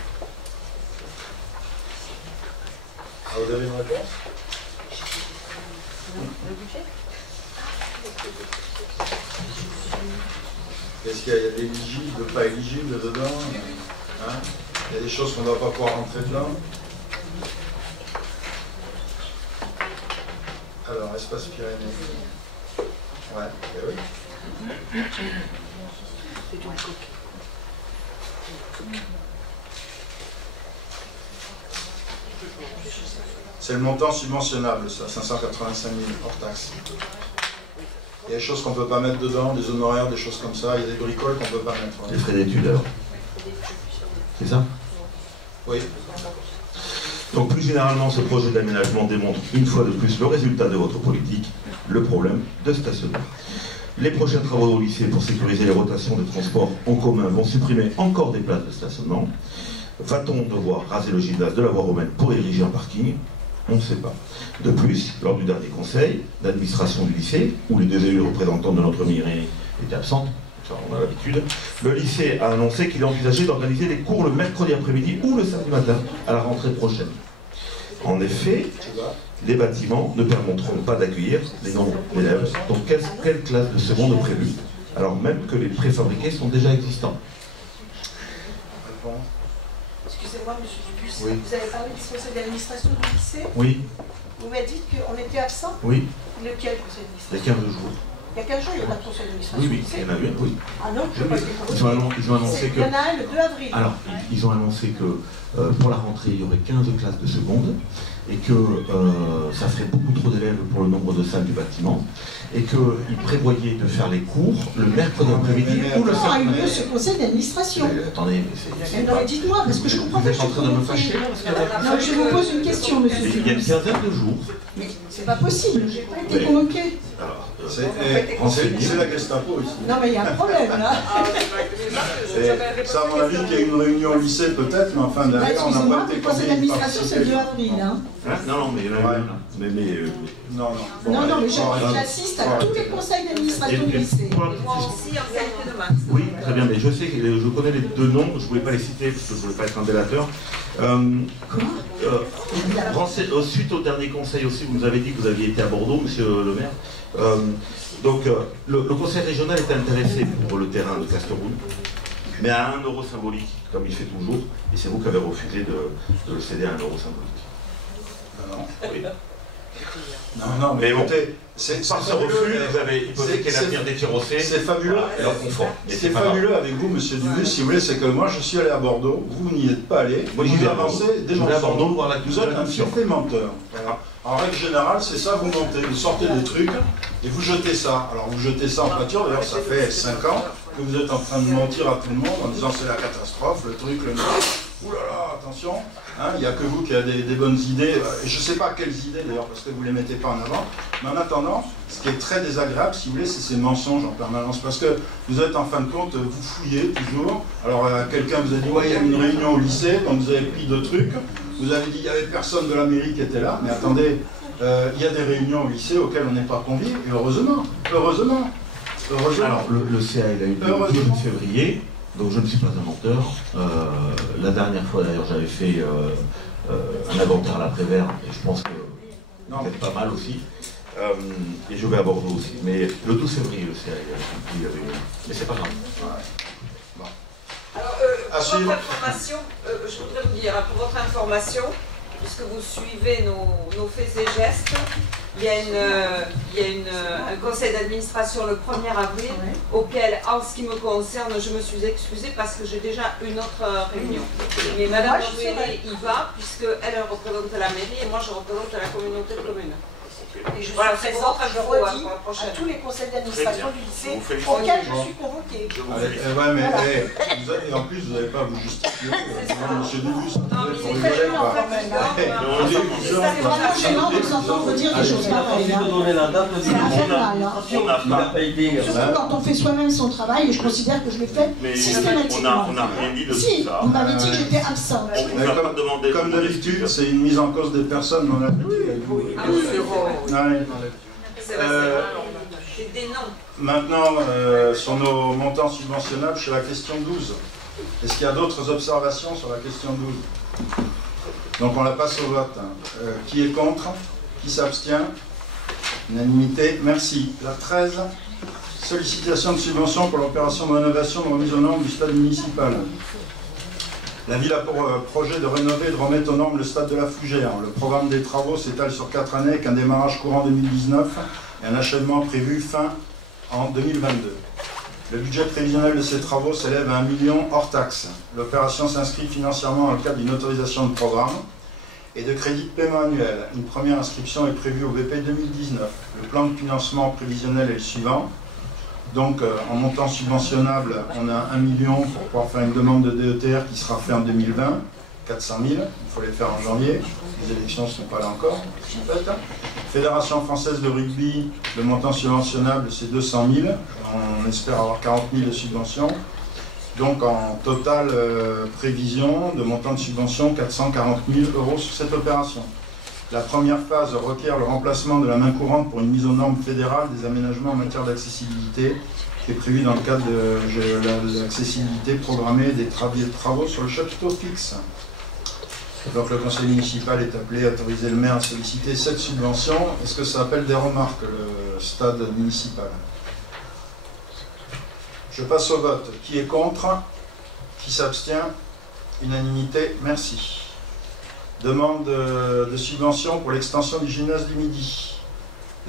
vous avez une réponse? Le budget? Est-ce qu'il y a d'éligible, de pas éligible dedans? Hein? Il y a des choses qu'on ne va pas pouvoir rentrer dedans. Alors, espace Pyrénées. Ouais, eh oui. C'est le montant subventionnable, ça, 585 000 hors taxe. Il y a des choses qu'on ne peut pas mettre dedans, des honoraires, des choses comme ça. Il y a des bricoles qu'on ne peut pas mettre. Les frais d'études, alors. C'est ça? Oui. Donc plus généralement, ce projet d'aménagement démontre une fois de plus le résultat de votre politique, le problème de stationnement. Les prochains travaux au lycée pour sécuriser les rotations de transport en commun vont supprimer encore des places de stationnement. Va-t-on devoir raser le gymnase de la voie romaine pour ériger un parking? On ne sait pas. De plus, lors du dernier conseil d'administration du lycée, où les deux élus représentants de notre mairie étaient absents, ça on a l'habitude, le lycée a annoncé qu'il envisageait d'organiser des cours le mercredi après-midi ou le samedi matin à la rentrée prochaine. En effet, les bâtiments ne permettront pas d'accueillir les nombres d'élèves. Donc quelle classe de seconde prévue, alors même que les préfabriqués sont déjà existants? Excusez-moi, monsieur Dubus, oui. Vous avez parlé du conseil d'administration du lycée? Oui. Vous m'avez dit qu'on était absent? Oui. Lequel conseil d'administration? Il y a 15 jours. Il y a 15 jours, il n'y a pas de conseil d'administration. Oui, oui, il y en a eu, oui. Ah non, je ne sais pas. Ils ont annoncé que... Il y en a un le 2 avril. Alors, ils ont annoncé que pour la rentrée, il y aurait 15 classes de seconde et que ça ferait beaucoup trop d'élèves pour le nombre de salles du bâtiment et qu'ils prévoyaient de faire les cours le mercredi après-midi ou le samedi. Quand a eu lieu ce conseil d'administration? Attendez, mais c'est... Dites-moi, parce que je comprends pas. Vous êtes en train de me fâcher? Non, je vous pose une question, monsieur. Il y a une quinzaine de jours. Mais c'est pas possible, j'ai pas été convoqué. C'est la Gestapo ici. Non, mais il y a un problème là. Ça, à mon avis, qu'il y a une réunion au lycée peut-être, mais enfin derrière, on n'a pas été le conseil d'administration, c'est le 2 avril. Hein. Non, mais il y en a une. Non, mais j'assiste à tous les conseils d'administration du lycée. Moi aussi, en qualité de max. Oui, très bien, mais je sais que je connais les deux noms, je ne voulais pas les citer parce que je ne voulais pas être un délateur. Suite au dernier conseil aussi, vous nous avez dit que vous aviez été à Bordeaux, monsieur le maire. Donc le conseil régional était intéressé pour le terrain de Casteroulle, mais à 1 euro symbolique, comme il fait toujours, et c'est vous qui avez refusé de le céder à 1 euro symbolique. Non. Oui. Non, mais bon, par ce refus, vous avez hypothéqué l'avenir des Tirossés. C'est fabuleux. Leur confort. C'est fabuleux avec vous, monsieur Dubus, si vous voulez, c'est que moi je suis allé à Bordeaux, vous n'y êtes pas allé, moi, vous avancez des mensonges. à Bordeaux voir la vous êtes un fait menteur. En règle générale, c'est ça, vous mentez, vous sortez des trucs et vous jetez ça. Alors vous jetez ça en pâture, d'ailleurs ça fait 5 ans que vous êtes en train de mentir à tout le monde en disant c'est la catastrophe, le truc, le truc. Ouh là là, attention, il n'y a que vous qui avez des bonnes idées, et je ne sais pas quelles idées d'ailleurs, parce que vous ne les mettez pas en avant, mais en attendant, ce qui est très désagréable, si vous voulez, c'est ces mensonges en permanence, parce que vous êtes en fin de compte, vous fouillez toujours, alors quelqu'un vous a dit, ouais, il y a une réunion au lycée, quand vous avez pris 2 trucs, vous avez dit, il n'y avait personne de la mairie qui était là, mais attendez, il y a des réunions au lycée auxquelles on n'est pas convié, et heureusement. Alors, le CA, il a eu le 2 février. Donc je ne suis pas un menteur. La dernière fois d'ailleurs j'avais fait un inventaire à l'après-vert et je pense que peut-être pas mal aussi. Et je vais à Bordeaux aussi. Mais le 12 février le CA il y avait eu. Mais c'est pas grave. Bon. Alors pour votre information, je voudrais vous dire, pour votre information, puisque vous suivez nos faits et gestes, il y a un conseil d'administration le 1er avril, auquel, en ce qui me concerne, je me suis excusée parce que j'ai déjà une autre réunion. Mais Madame Noël y va, puisqu'elle représente la mairie et moi je représente la communauté de communes. Et je suis présente, je redis, à tous les conseils d'administration du lycée auxquels je suis convoquée. Ouais, mais et en plus, vous n'avez pas à vous justifier. Monsieur Dubus, c'est très gênant quand même. C'est vraiment gênant de s'entendre dire des choses pareilles. C'est infernal. Surtout quand on fait soi-même son travail, et je considère que je l'ai fait systématiquement. On n'a rien dit de tout si, ça. vous m'avez dit que j'étais absente. Comme d'habitude, c'est une mise en cause des personnes dans la C'est des noms. Maintenant, sur nos montants subventionnables, c'est la question 12. Est-ce qu'il y a d'autres observations sur la question 12? Donc on la passe au vote. Qui est contre? Qui s'abstient? Unanimité, merci. La 13, sollicitation de subvention pour l'opération de rénovation de remise aux normes du stade municipal. La ville a pour projet de rénover et de remettre aux normes le stade de la Fougère. Le programme des travaux s'étale sur 4 années avec un démarrage courant 2019 et un achèvement prévu fin en 2022. Le budget prévisionnel de ces travaux s'élève à 1 million hors taxe. L'opération s'inscrit financièrement dans le cadre d'une autorisation de programme et de crédit de paiement annuel. Une première inscription est prévue au BP 2019. Le plan de financement prévisionnel est le suivant. Donc, en montant subventionnable, on a 1 million pour pouvoir faire une demande de DETR qui sera faite en 2020, 400 000, il faut les faire en janvier, les élections ne sont pas là encore. Fédération française de rugby, le montant subventionnable c'est 200 000, on espère avoir 40 000 de subventions. Donc en total prévision de montant de subvention 440 000 € sur cette opération. La première phase requiert le remplacement de la main courante pour une mise aux normes fédérales des aménagements en matière d'accessibilité qui est prévu dans le cadre de l'accessibilité programmée des travaux sur le chapiteau fixe. Donc le conseil municipal est appelé à autoriser le maire à solliciter cette subvention. Est-ce que ça appelle des remarques, le stade municipal? Je passe au vote. Qui est contre? Qui s'abstient? Unanimité, merci. Demande de subvention pour l'extension du gymnase du Midi.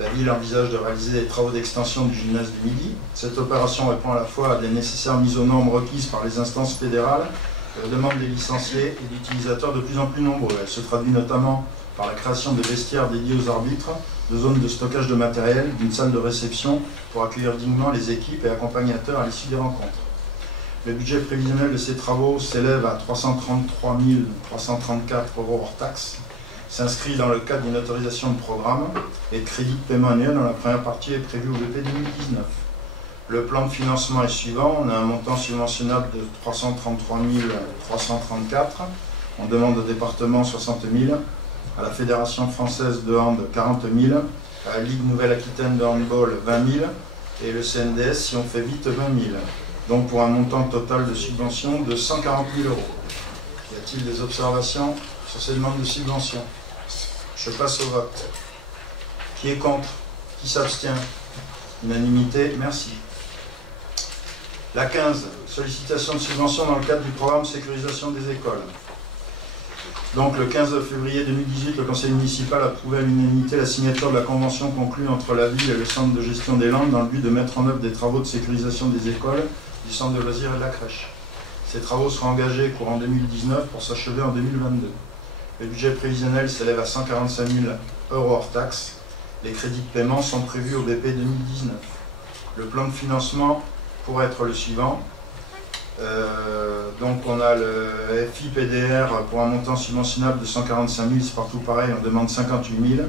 La ville envisage de réaliser des travaux d'extension du gymnase du Midi. Cette opération répond à la fois à des nécessaires mises aux normes requises par les instances fédérales et aux demandes des licenciés et d'utilisateurs de plus en plus nombreux. Elle se traduit notamment par la création de vestiaires dédiés aux arbitres, de zones de stockage de matériel, d'une salle de réception pour accueillir dignement les équipes et accompagnateurs à l'issue des rencontres. Le budget prévisionnel de ces travaux s'élève à 333 334 € hors taxe, s'inscrit dans le cadre d'une autorisation de programme et de crédit de paiement annuel dont la première partie est prévue au BP 2019. Le plan de financement est suivant, on a un montant subventionnable de 333 334, on demande au département 60 000, à la Fédération française de hand 40 000, à la Ligue Nouvelle-Aquitaine de handball 20 000 et le CNDS si on fait vite 20 000. Donc pour un montant total de subvention de 140 000 €. Y a-t-il des observations sur ces demandes de subvention? Je passe au vote. Qui est contre? Qui s'abstient? Unanimité, merci. La 15, sollicitation de subvention dans le cadre du programme sécurisation des écoles. Donc le 15 février 2018, le conseil municipal a approuvé à l'unanimité la signature de la convention conclue entre la ville et le centre de gestion des Landes dans le but de mettre en œuvre des travaux de sécurisation des écoles, du centre de loisirs et de la crèche. Ces travaux seront engagés courant 2019 pour s'achever en 2022. Le budget prévisionnel s'élève à 145 000 € hors taxe. Les crédits de paiement sont prévus au BP 2019. Le plan de financement pourrait être le suivant. Donc on a le FI-PDR pour un montant subventionnable de 145 000, c'est partout pareil, on demande 58 000.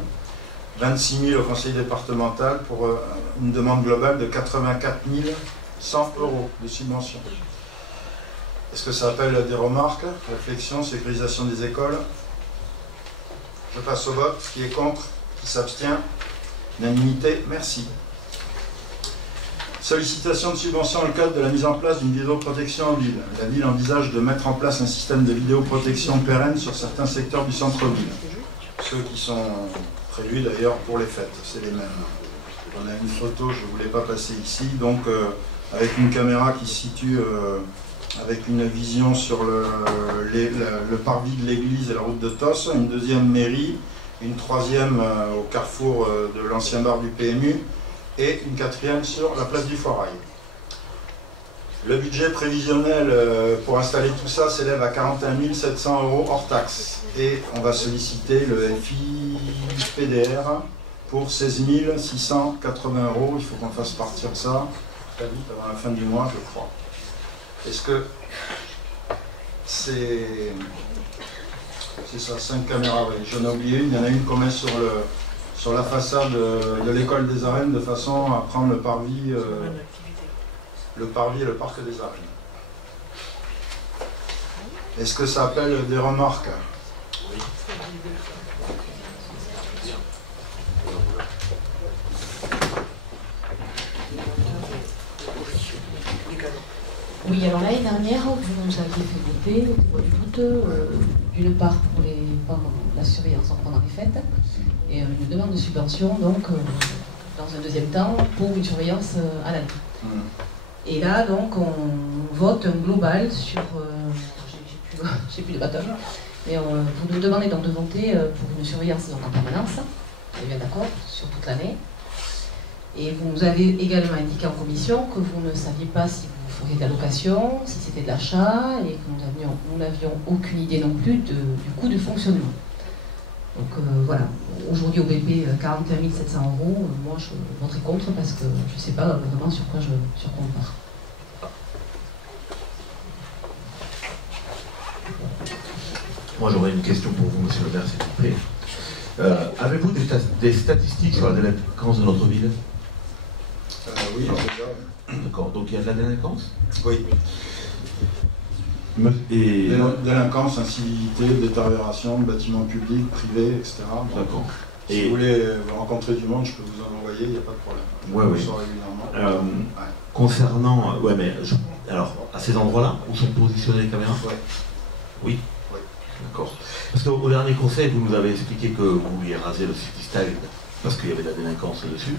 26 000 au conseil départemental pour une demande globale de 84 100 € de subvention. Est-ce que ça appelle des remarques, réflexions, sécurisation des écoles? Je passe au vote. Qui est contre? Qui s'abstient? Unanimité, merci. Sollicitation de subvention dans le cadre de la mise en place d'une vidéoprotection en ville. La ville envisage de mettre en place un système de vidéoprotection pérenne sur certains secteurs du centre-ville. Ceux qui sont prévus d'ailleurs pour les fêtes, c'est les mêmes. On a une photo, je ne voulais pas passer ici, donc avec une caméra qui se situe avec une vision sur le parvis de l'église et la route de Tos, une deuxième mairie, une troisième au carrefour de l'ancien bar du PMU et une quatrième sur la place du Foirail. Le budget prévisionnel pour installer tout ça s'élève à 41 700 € hors taxe et on va solliciter le FI-PDR pour 16 680 €. Il faut qu'on fasse partir ça très vite avant la fin du mois, je crois. Est-ce que c'est ça, 5 caméras, oui. J'en ai oublié une, il y en a une qu'on met sur la façade de l'école des arènes de façon à prendre le parvis et le parc des arènes. Est-ce que ça appelle des remarques? Oui. Oui, alors l'année dernière, vous nous aviez fait noter, au niveau du doute, d'une part pendant la surveillance pendant les fêtes, et une demande de subvention, donc, dans un deuxième temps, pour une surveillance à l'année. Et là, donc, on vote un global sur... j'ai plus de bâton, mais vous nous demandez donc de voter pour une surveillance donc, en permanence. Vous avez un accord sur toute l'année. Et vous nous avez également indiqué en commission que vous ne saviez pas si vous feriez de la location, si c'était de l'achat, et que nous n'avions aucune idée non plus du coût de fonctionnement. Donc voilà, aujourd'hui au BP, 41 700 €, moi je voterai contre parce que je ne sais pas vraiment sur quoi on part. Moi j'aurais une question pour vous, monsieur le maire, s'il vous plaît. Avez-vous des statistiques sur la délinquance de notre ville? Oui, déjà. D'accord, donc il y a de la délinquance? Oui. Et... Délinquance, incivilité, détérioration, bâtiments publics, privés, etc. D'accord. Si vous voulez rencontrer du monde, je peux vous en envoyer, il n'y a pas de problème. Oui, oui. Concernant... Ouais, mais alors, à ces endroits-là, où sont positionnées les caméras? Oui. D'accord. Parce qu'au dernier conseil, vous nous avez expliqué que vous vouliez raser le City Style parce qu'il y avait de la délinquance dessus.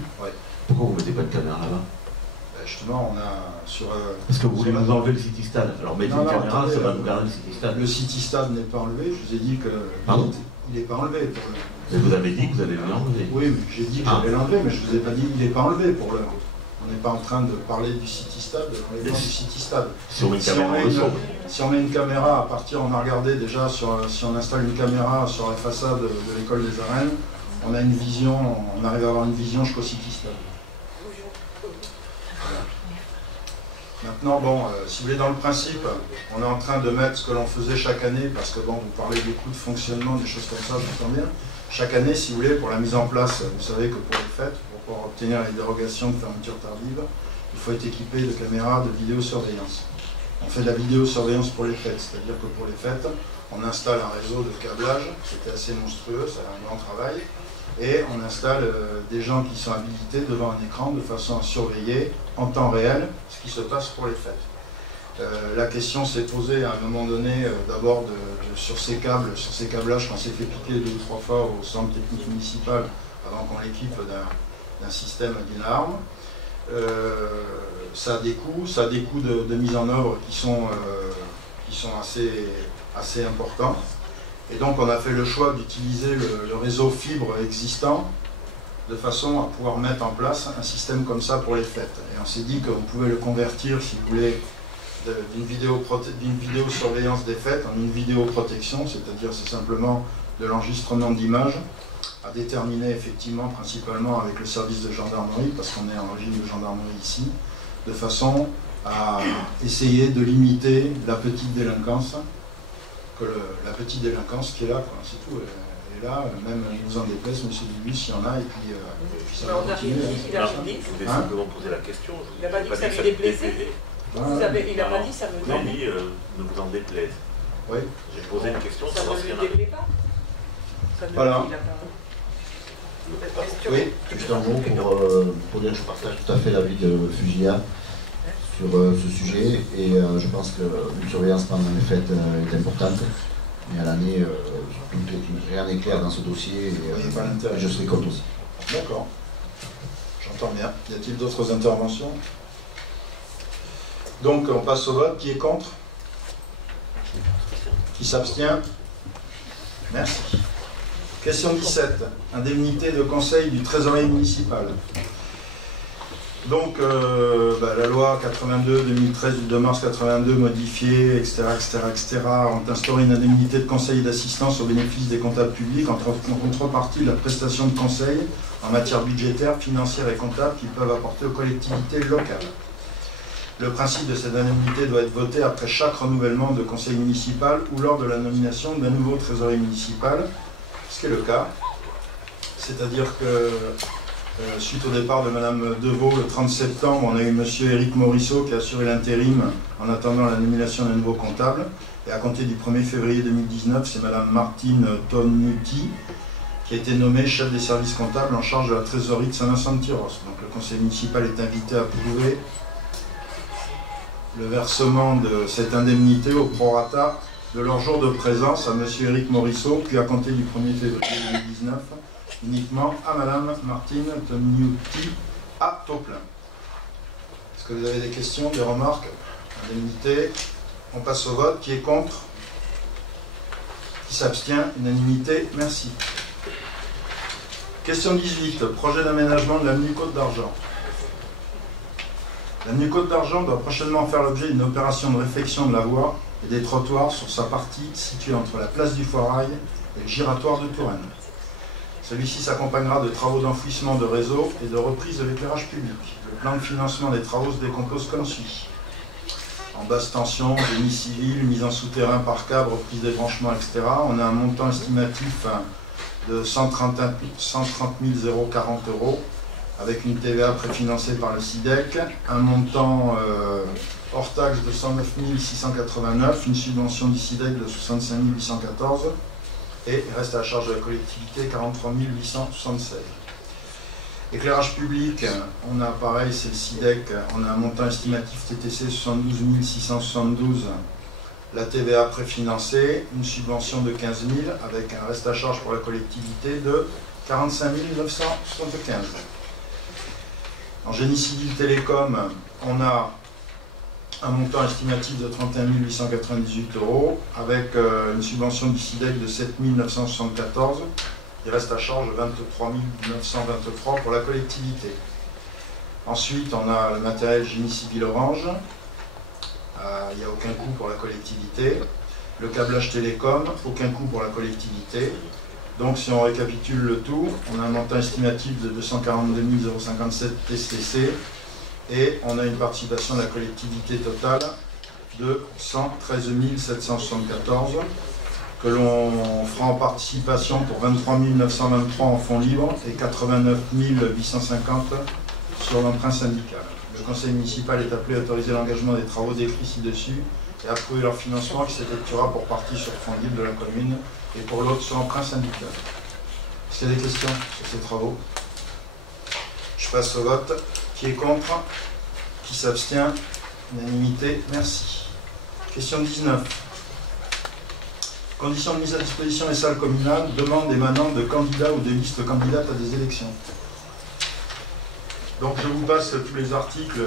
Pourquoi vous ne mettez pas de caméra là-bas? Justement, on a sur... Parce que vous voulez nous enlever le City Stade. Alors mettez une caméra, ça va nous garder le City Stade. Le City Stade n'est pas enlevé, je vous ai dit que... Pardon? Il n'est pas enlevé pour le... Mais vous avez dit que vous allez l'enlever. Oui, mais j'ai dit que j'allais l'enlever, mais je ne vous ai pas dit qu'il n'est pas enlevé pour l'heure. On n'est pas en train de parler du City Stade, de l'enlèvement du City Stade. Si on met une caméra, si on met une caméra, à partir, on a regardé déjà, si on installe une caméra sur la façade de l'école des Arènes, on a une vision, on arrive à avoir une vision jusqu'au City Stade. Maintenant, bon, si vous voulez, dans le principe, on est en train de mettre ce que l'on faisait chaque année, parce que bon, vous parlez des coûts de fonctionnement, des choses comme ça, j'entends bien. Chaque année, si vous voulez, pour la mise en place, vous savez que pour les fêtes, pour pouvoir obtenir les dérogations de fermeture tardive, il faut être équipé de caméras de vidéosurveillance. On fait de la vidéosurveillance pour les fêtes, c'est-à-dire que pour les fêtes, on installe un réseau de câblage, c'était assez monstrueux, ça a un grand travail, et on installe des gens qui sont habilités devant un écran de façon à surveiller en temps réel ce qui se passe pour les fêtes. La question s'est posée à un moment donné d'abord sur ces câblages qu'on s'est fait piquer 2 ou 3 fois au centre technique municipal avant qu'on l'équipe d'un système d'inarmes. Ça a des coûts de mise en œuvre qui sont assez importants. Et donc on a fait le choix d'utiliser le réseau fibre existant de façon à pouvoir mettre en place un système comme ça pour les fêtes. Et on s'est dit qu'on pouvait le convertir, si vous voulez, d'une vidéosurveillance des fêtes en une vidéoprotection, c'est-à-dire c'est simplement de l'enregistrement d'images à déterminer effectivement principalement avec le service de gendarmerie, parce qu'on est en régime de gendarmerie ici, de façon à essayer de limiter la petite délinquance, qui est là, c'est tout. Et là, même je vous en déplaise, monsieur Dubus, il y en a, et puis ça va continuer. Il a dit, je voulais simplement poser la question. Il n'a pas dit que ça me déplaisait. Il n'a pas dit que ça me déplaisait. Non, dit ne vous en déplaise. Oui. J'ai posé une question. Ça ne me déplaît pas. Voilà. Oui, juste un mot pour dire que je partage tout à fait l'avis de Fugia sur ce sujet, et je pense qu'une surveillance pendant les fêtes est importante, mais à l'année, rien n'est clair dans ce dossier, et je serai contre aussi. D'accord, j'entends bien. Y a-t-il d'autres interventions? Donc on passe au vote. Qui est contre? Qui s'abstient? Merci. Question 17. Indemnité de conseil du trésorier municipal. Donc, la loi 82-2013 du 2 mars 82 modifiée, etc., ont instauré une indemnité de conseil et d'assistance au bénéfice des comptables publics en contrepartie de la prestation de conseil en matière budgétaire, financière et comptable qu'ils peuvent apporter aux collectivités locales. Le principe de cette indemnité doit être voté après chaque renouvellement de conseil municipal ou lors de la nomination d'un nouveau trésorier municipal, ce qui est le cas. C'est-à-dire que suite au départ de Mme Deveau le 30 septembre, on a eu M. Éric Morisseau qui a assuré l'intérim en attendant la nomination d'un nouveau comptable. Et à compter du 1er février 2019, c'est Mme Martine Tonuti qui a été nommée chef des services comptables en charge de la trésorerie de Saint-Vincent-de-Tyrosse. Donc le conseil municipal est invité à approuver le versement de cette indemnité au prorata de leur jour de présence à M. Éric Morisseau, puis à compter du 1er février 2019, uniquement à Mme Martine Tognuti à taux plein. Est-ce que vous avez des questions, des remarques? Indemnité. On passe au vote. Qui est contre? Qui s'abstient? Unanimité. Merci. Question 18. Projet d'aménagement de l'avenue Côte d'Argent. L'avenue Côte d'Argent doit prochainement faire l'objet d'une opération de réfection de la voie et des trottoirs sur sa partie située entre la place du Foirail et le giratoire de Touraine. Celui-ci s'accompagnera de travaux d'enfouissement de réseau et de reprise de l'éclairage public. Le plan de financement des travaux se décompose comme suit. En basse tension, génie civil, mise en souterrain par câble, reprise des branchements, etc. On a un montant estimatif de 130 040 €, avec une TVA préfinancée par le SIDEC, un montant hors taxe de 109 689, une subvention du SIDEC de 65 814, et reste à la charge de la collectivité 43 876. Éclairage public, on a pareil, c'est le SIDEC, on a un montant estimatif TTC 72 672, la TVA préfinancée, une subvention de 15 000 avec un reste à charge pour la collectivité de 45 975. En génie civil télécom, on a un montant estimatif de 31 898 € avec une subvention du SIDEC de 7 974. Il reste à charge 23 923 pour la collectivité. Ensuite, on a le matériel génie civil orange. Il n'y a aucun coût pour la collectivité. Le câblage télécom, aucun coût pour la collectivité. Donc, si on récapitule le tout, on a un montant estimatif de 242 057 TCC et on a une participation de la collectivité totale de 113 774 que l'on fera en participation pour 23 923 en fonds libres et 89 850 sur l'emprunt syndical. Le conseil municipal est appelé à autoriser l'engagement des travaux décrits ci-dessus et à approuver leur financement qui s'effectuera pour partie sur fonds libres de la commune et pour l'autre sur l'emprunt syndical. Est-ce qu'il y a des questions sur ces travaux? Je passe au vote. Qui est contre? Qui s'abstient? Unanimité. Merci. Question 19. Conditions de mise à disposition des salles communales, demande émanant de candidats ou de listes candidates à des élections. Donc je vous passe tous les articles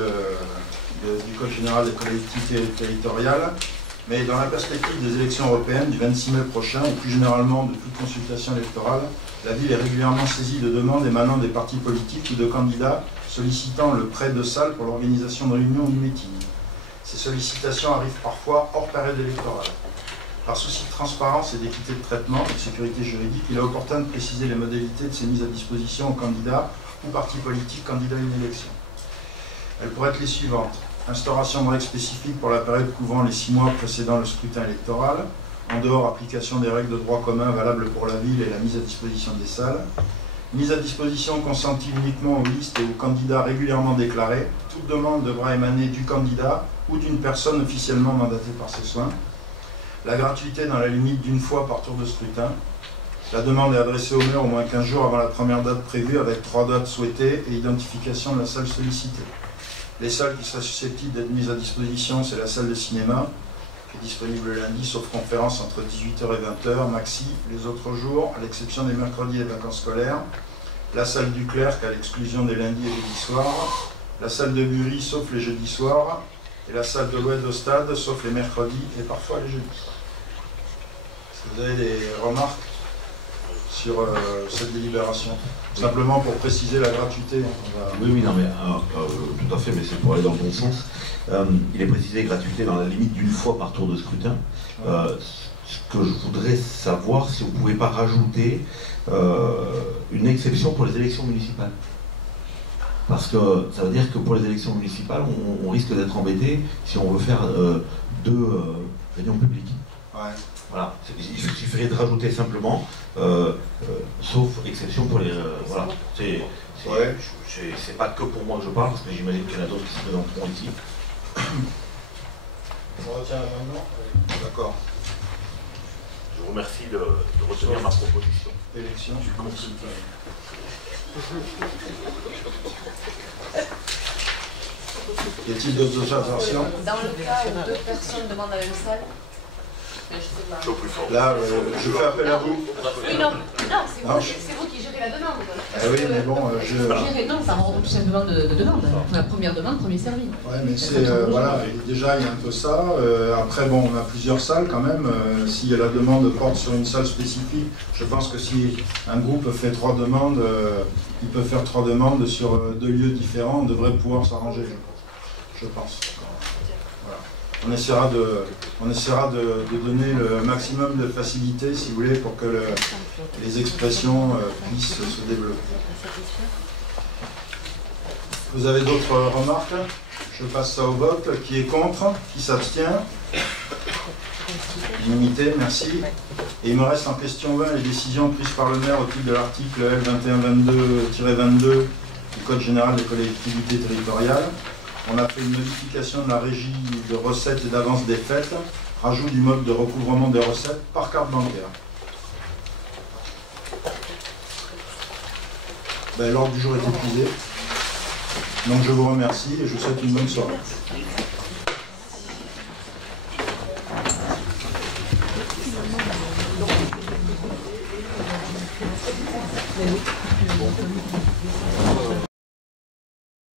du Code général des collectivités territoriales, mais dans la perspective des élections européennes du 26 mai prochain, et plus généralement de toute consultation électorale, la ville est régulièrement saisie de demandes émanant des partis politiques ou de candidats sollicitant le prêt de salles pour l'organisation de réunions ou de meetings. Ces sollicitations arrivent parfois hors période électorale. Par souci de transparence et d'équité de traitement et de sécurité juridique, il est opportun de préciser les modalités de ces mises à disposition aux candidats ou partis politiques candidats à une élection. Elles pourraient être les suivantes. Instauration de règles spécifiques pour la période couvrant les 6 mois précédant le scrutin électoral, en dehors application des règles de droit commun valables pour la ville et la mise à disposition des salles. Mise à disposition consentie uniquement aux listes et aux candidats régulièrement déclarés. Toute demande devra émaner du candidat ou d'une personne officiellement mandatée par ses soins. La gratuité dans la limite d'une fois par tour de scrutin. La demande est adressée au maire au moins 15 jours avant la première date prévue avec 3 dates souhaitées et identification de la salle sollicitée. Les salles qui seraient susceptibles d'être mises à disposition, c'est la salle de cinéma, qui est disponible le lundi, sauf conférence entre 18h et 20h, maxi, les autres jours, à l'exception des mercredis et des vacances scolaires. La salle du Clerc, à l'exclusion des lundis et jeudis soirs. La salle de Bury, sauf les jeudis soirs. Et la salle de l'Oued au stade, sauf les mercredis et parfois les jeudis. Est-ce que vous avez des remarques sur cette délibération? Simplement pour préciser la gratuité. Oui, non, mais tout à fait, mais c'est pour aller dans le bon sens. Il est précisé gratuité dans la limite d'une fois par tour de scrutin. Ce que je voudrais savoir, si vous ne pouvez pas rajouter une exception pour les élections municipales. Parce que ça veut dire que pour les élections municipales, on risque d'être embêté si on veut faire 2 réunions publiques. Ouais. Voilà, il suffirait de rajouter simplement, sauf exception pour les... voilà, c'est pas que pour moi que je parle, parce que j'imagine qu'il y en a d'autres qui se présenteront ici. On retient l'amendement? D'accord. Je vous remercie de retenir ma proposition. Élection, je consulte. Y a-t-il d'autres observations? Dans le cas où deux personnes demandent la même salle, là, je fais appel à vous. Oui, non, c'est vous qui gérez la demande. Oui, mais bon, Non, ça rend tout simplement de demande. La première demande, premier servi. Ouais, mais c'est, voilà, déjà il y a un peu ça. Après, bon, on a plusieurs salles quand même. Si la demande porte sur une salle spécifique, je pense que si un groupe fait 3 demandes, il peut faire 3 demandes sur 2 lieux différents, on devrait pouvoir s'arranger, je pense. Voilà. On essaiera de donner le maximum de facilité, si vous voulez, pour que les expressions puissent se développer. Vous avez d'autres remarques? Je passe ça au vote. Qui est contre? Qui s'abstient? Unanimité, merci. Et il me reste en question 20 les décisions prises par le maire au titre de l'article L2122-22 du Code général des collectivités territoriales. On a fait une modification de la régie de recettes et d'avance des fêtes, rajout du mode de recouvrement des recettes par carte bancaire. Ben, l'ordre du jour est épuisé. Donc je vous remercie et je vous souhaite une bonne soirée. Bon.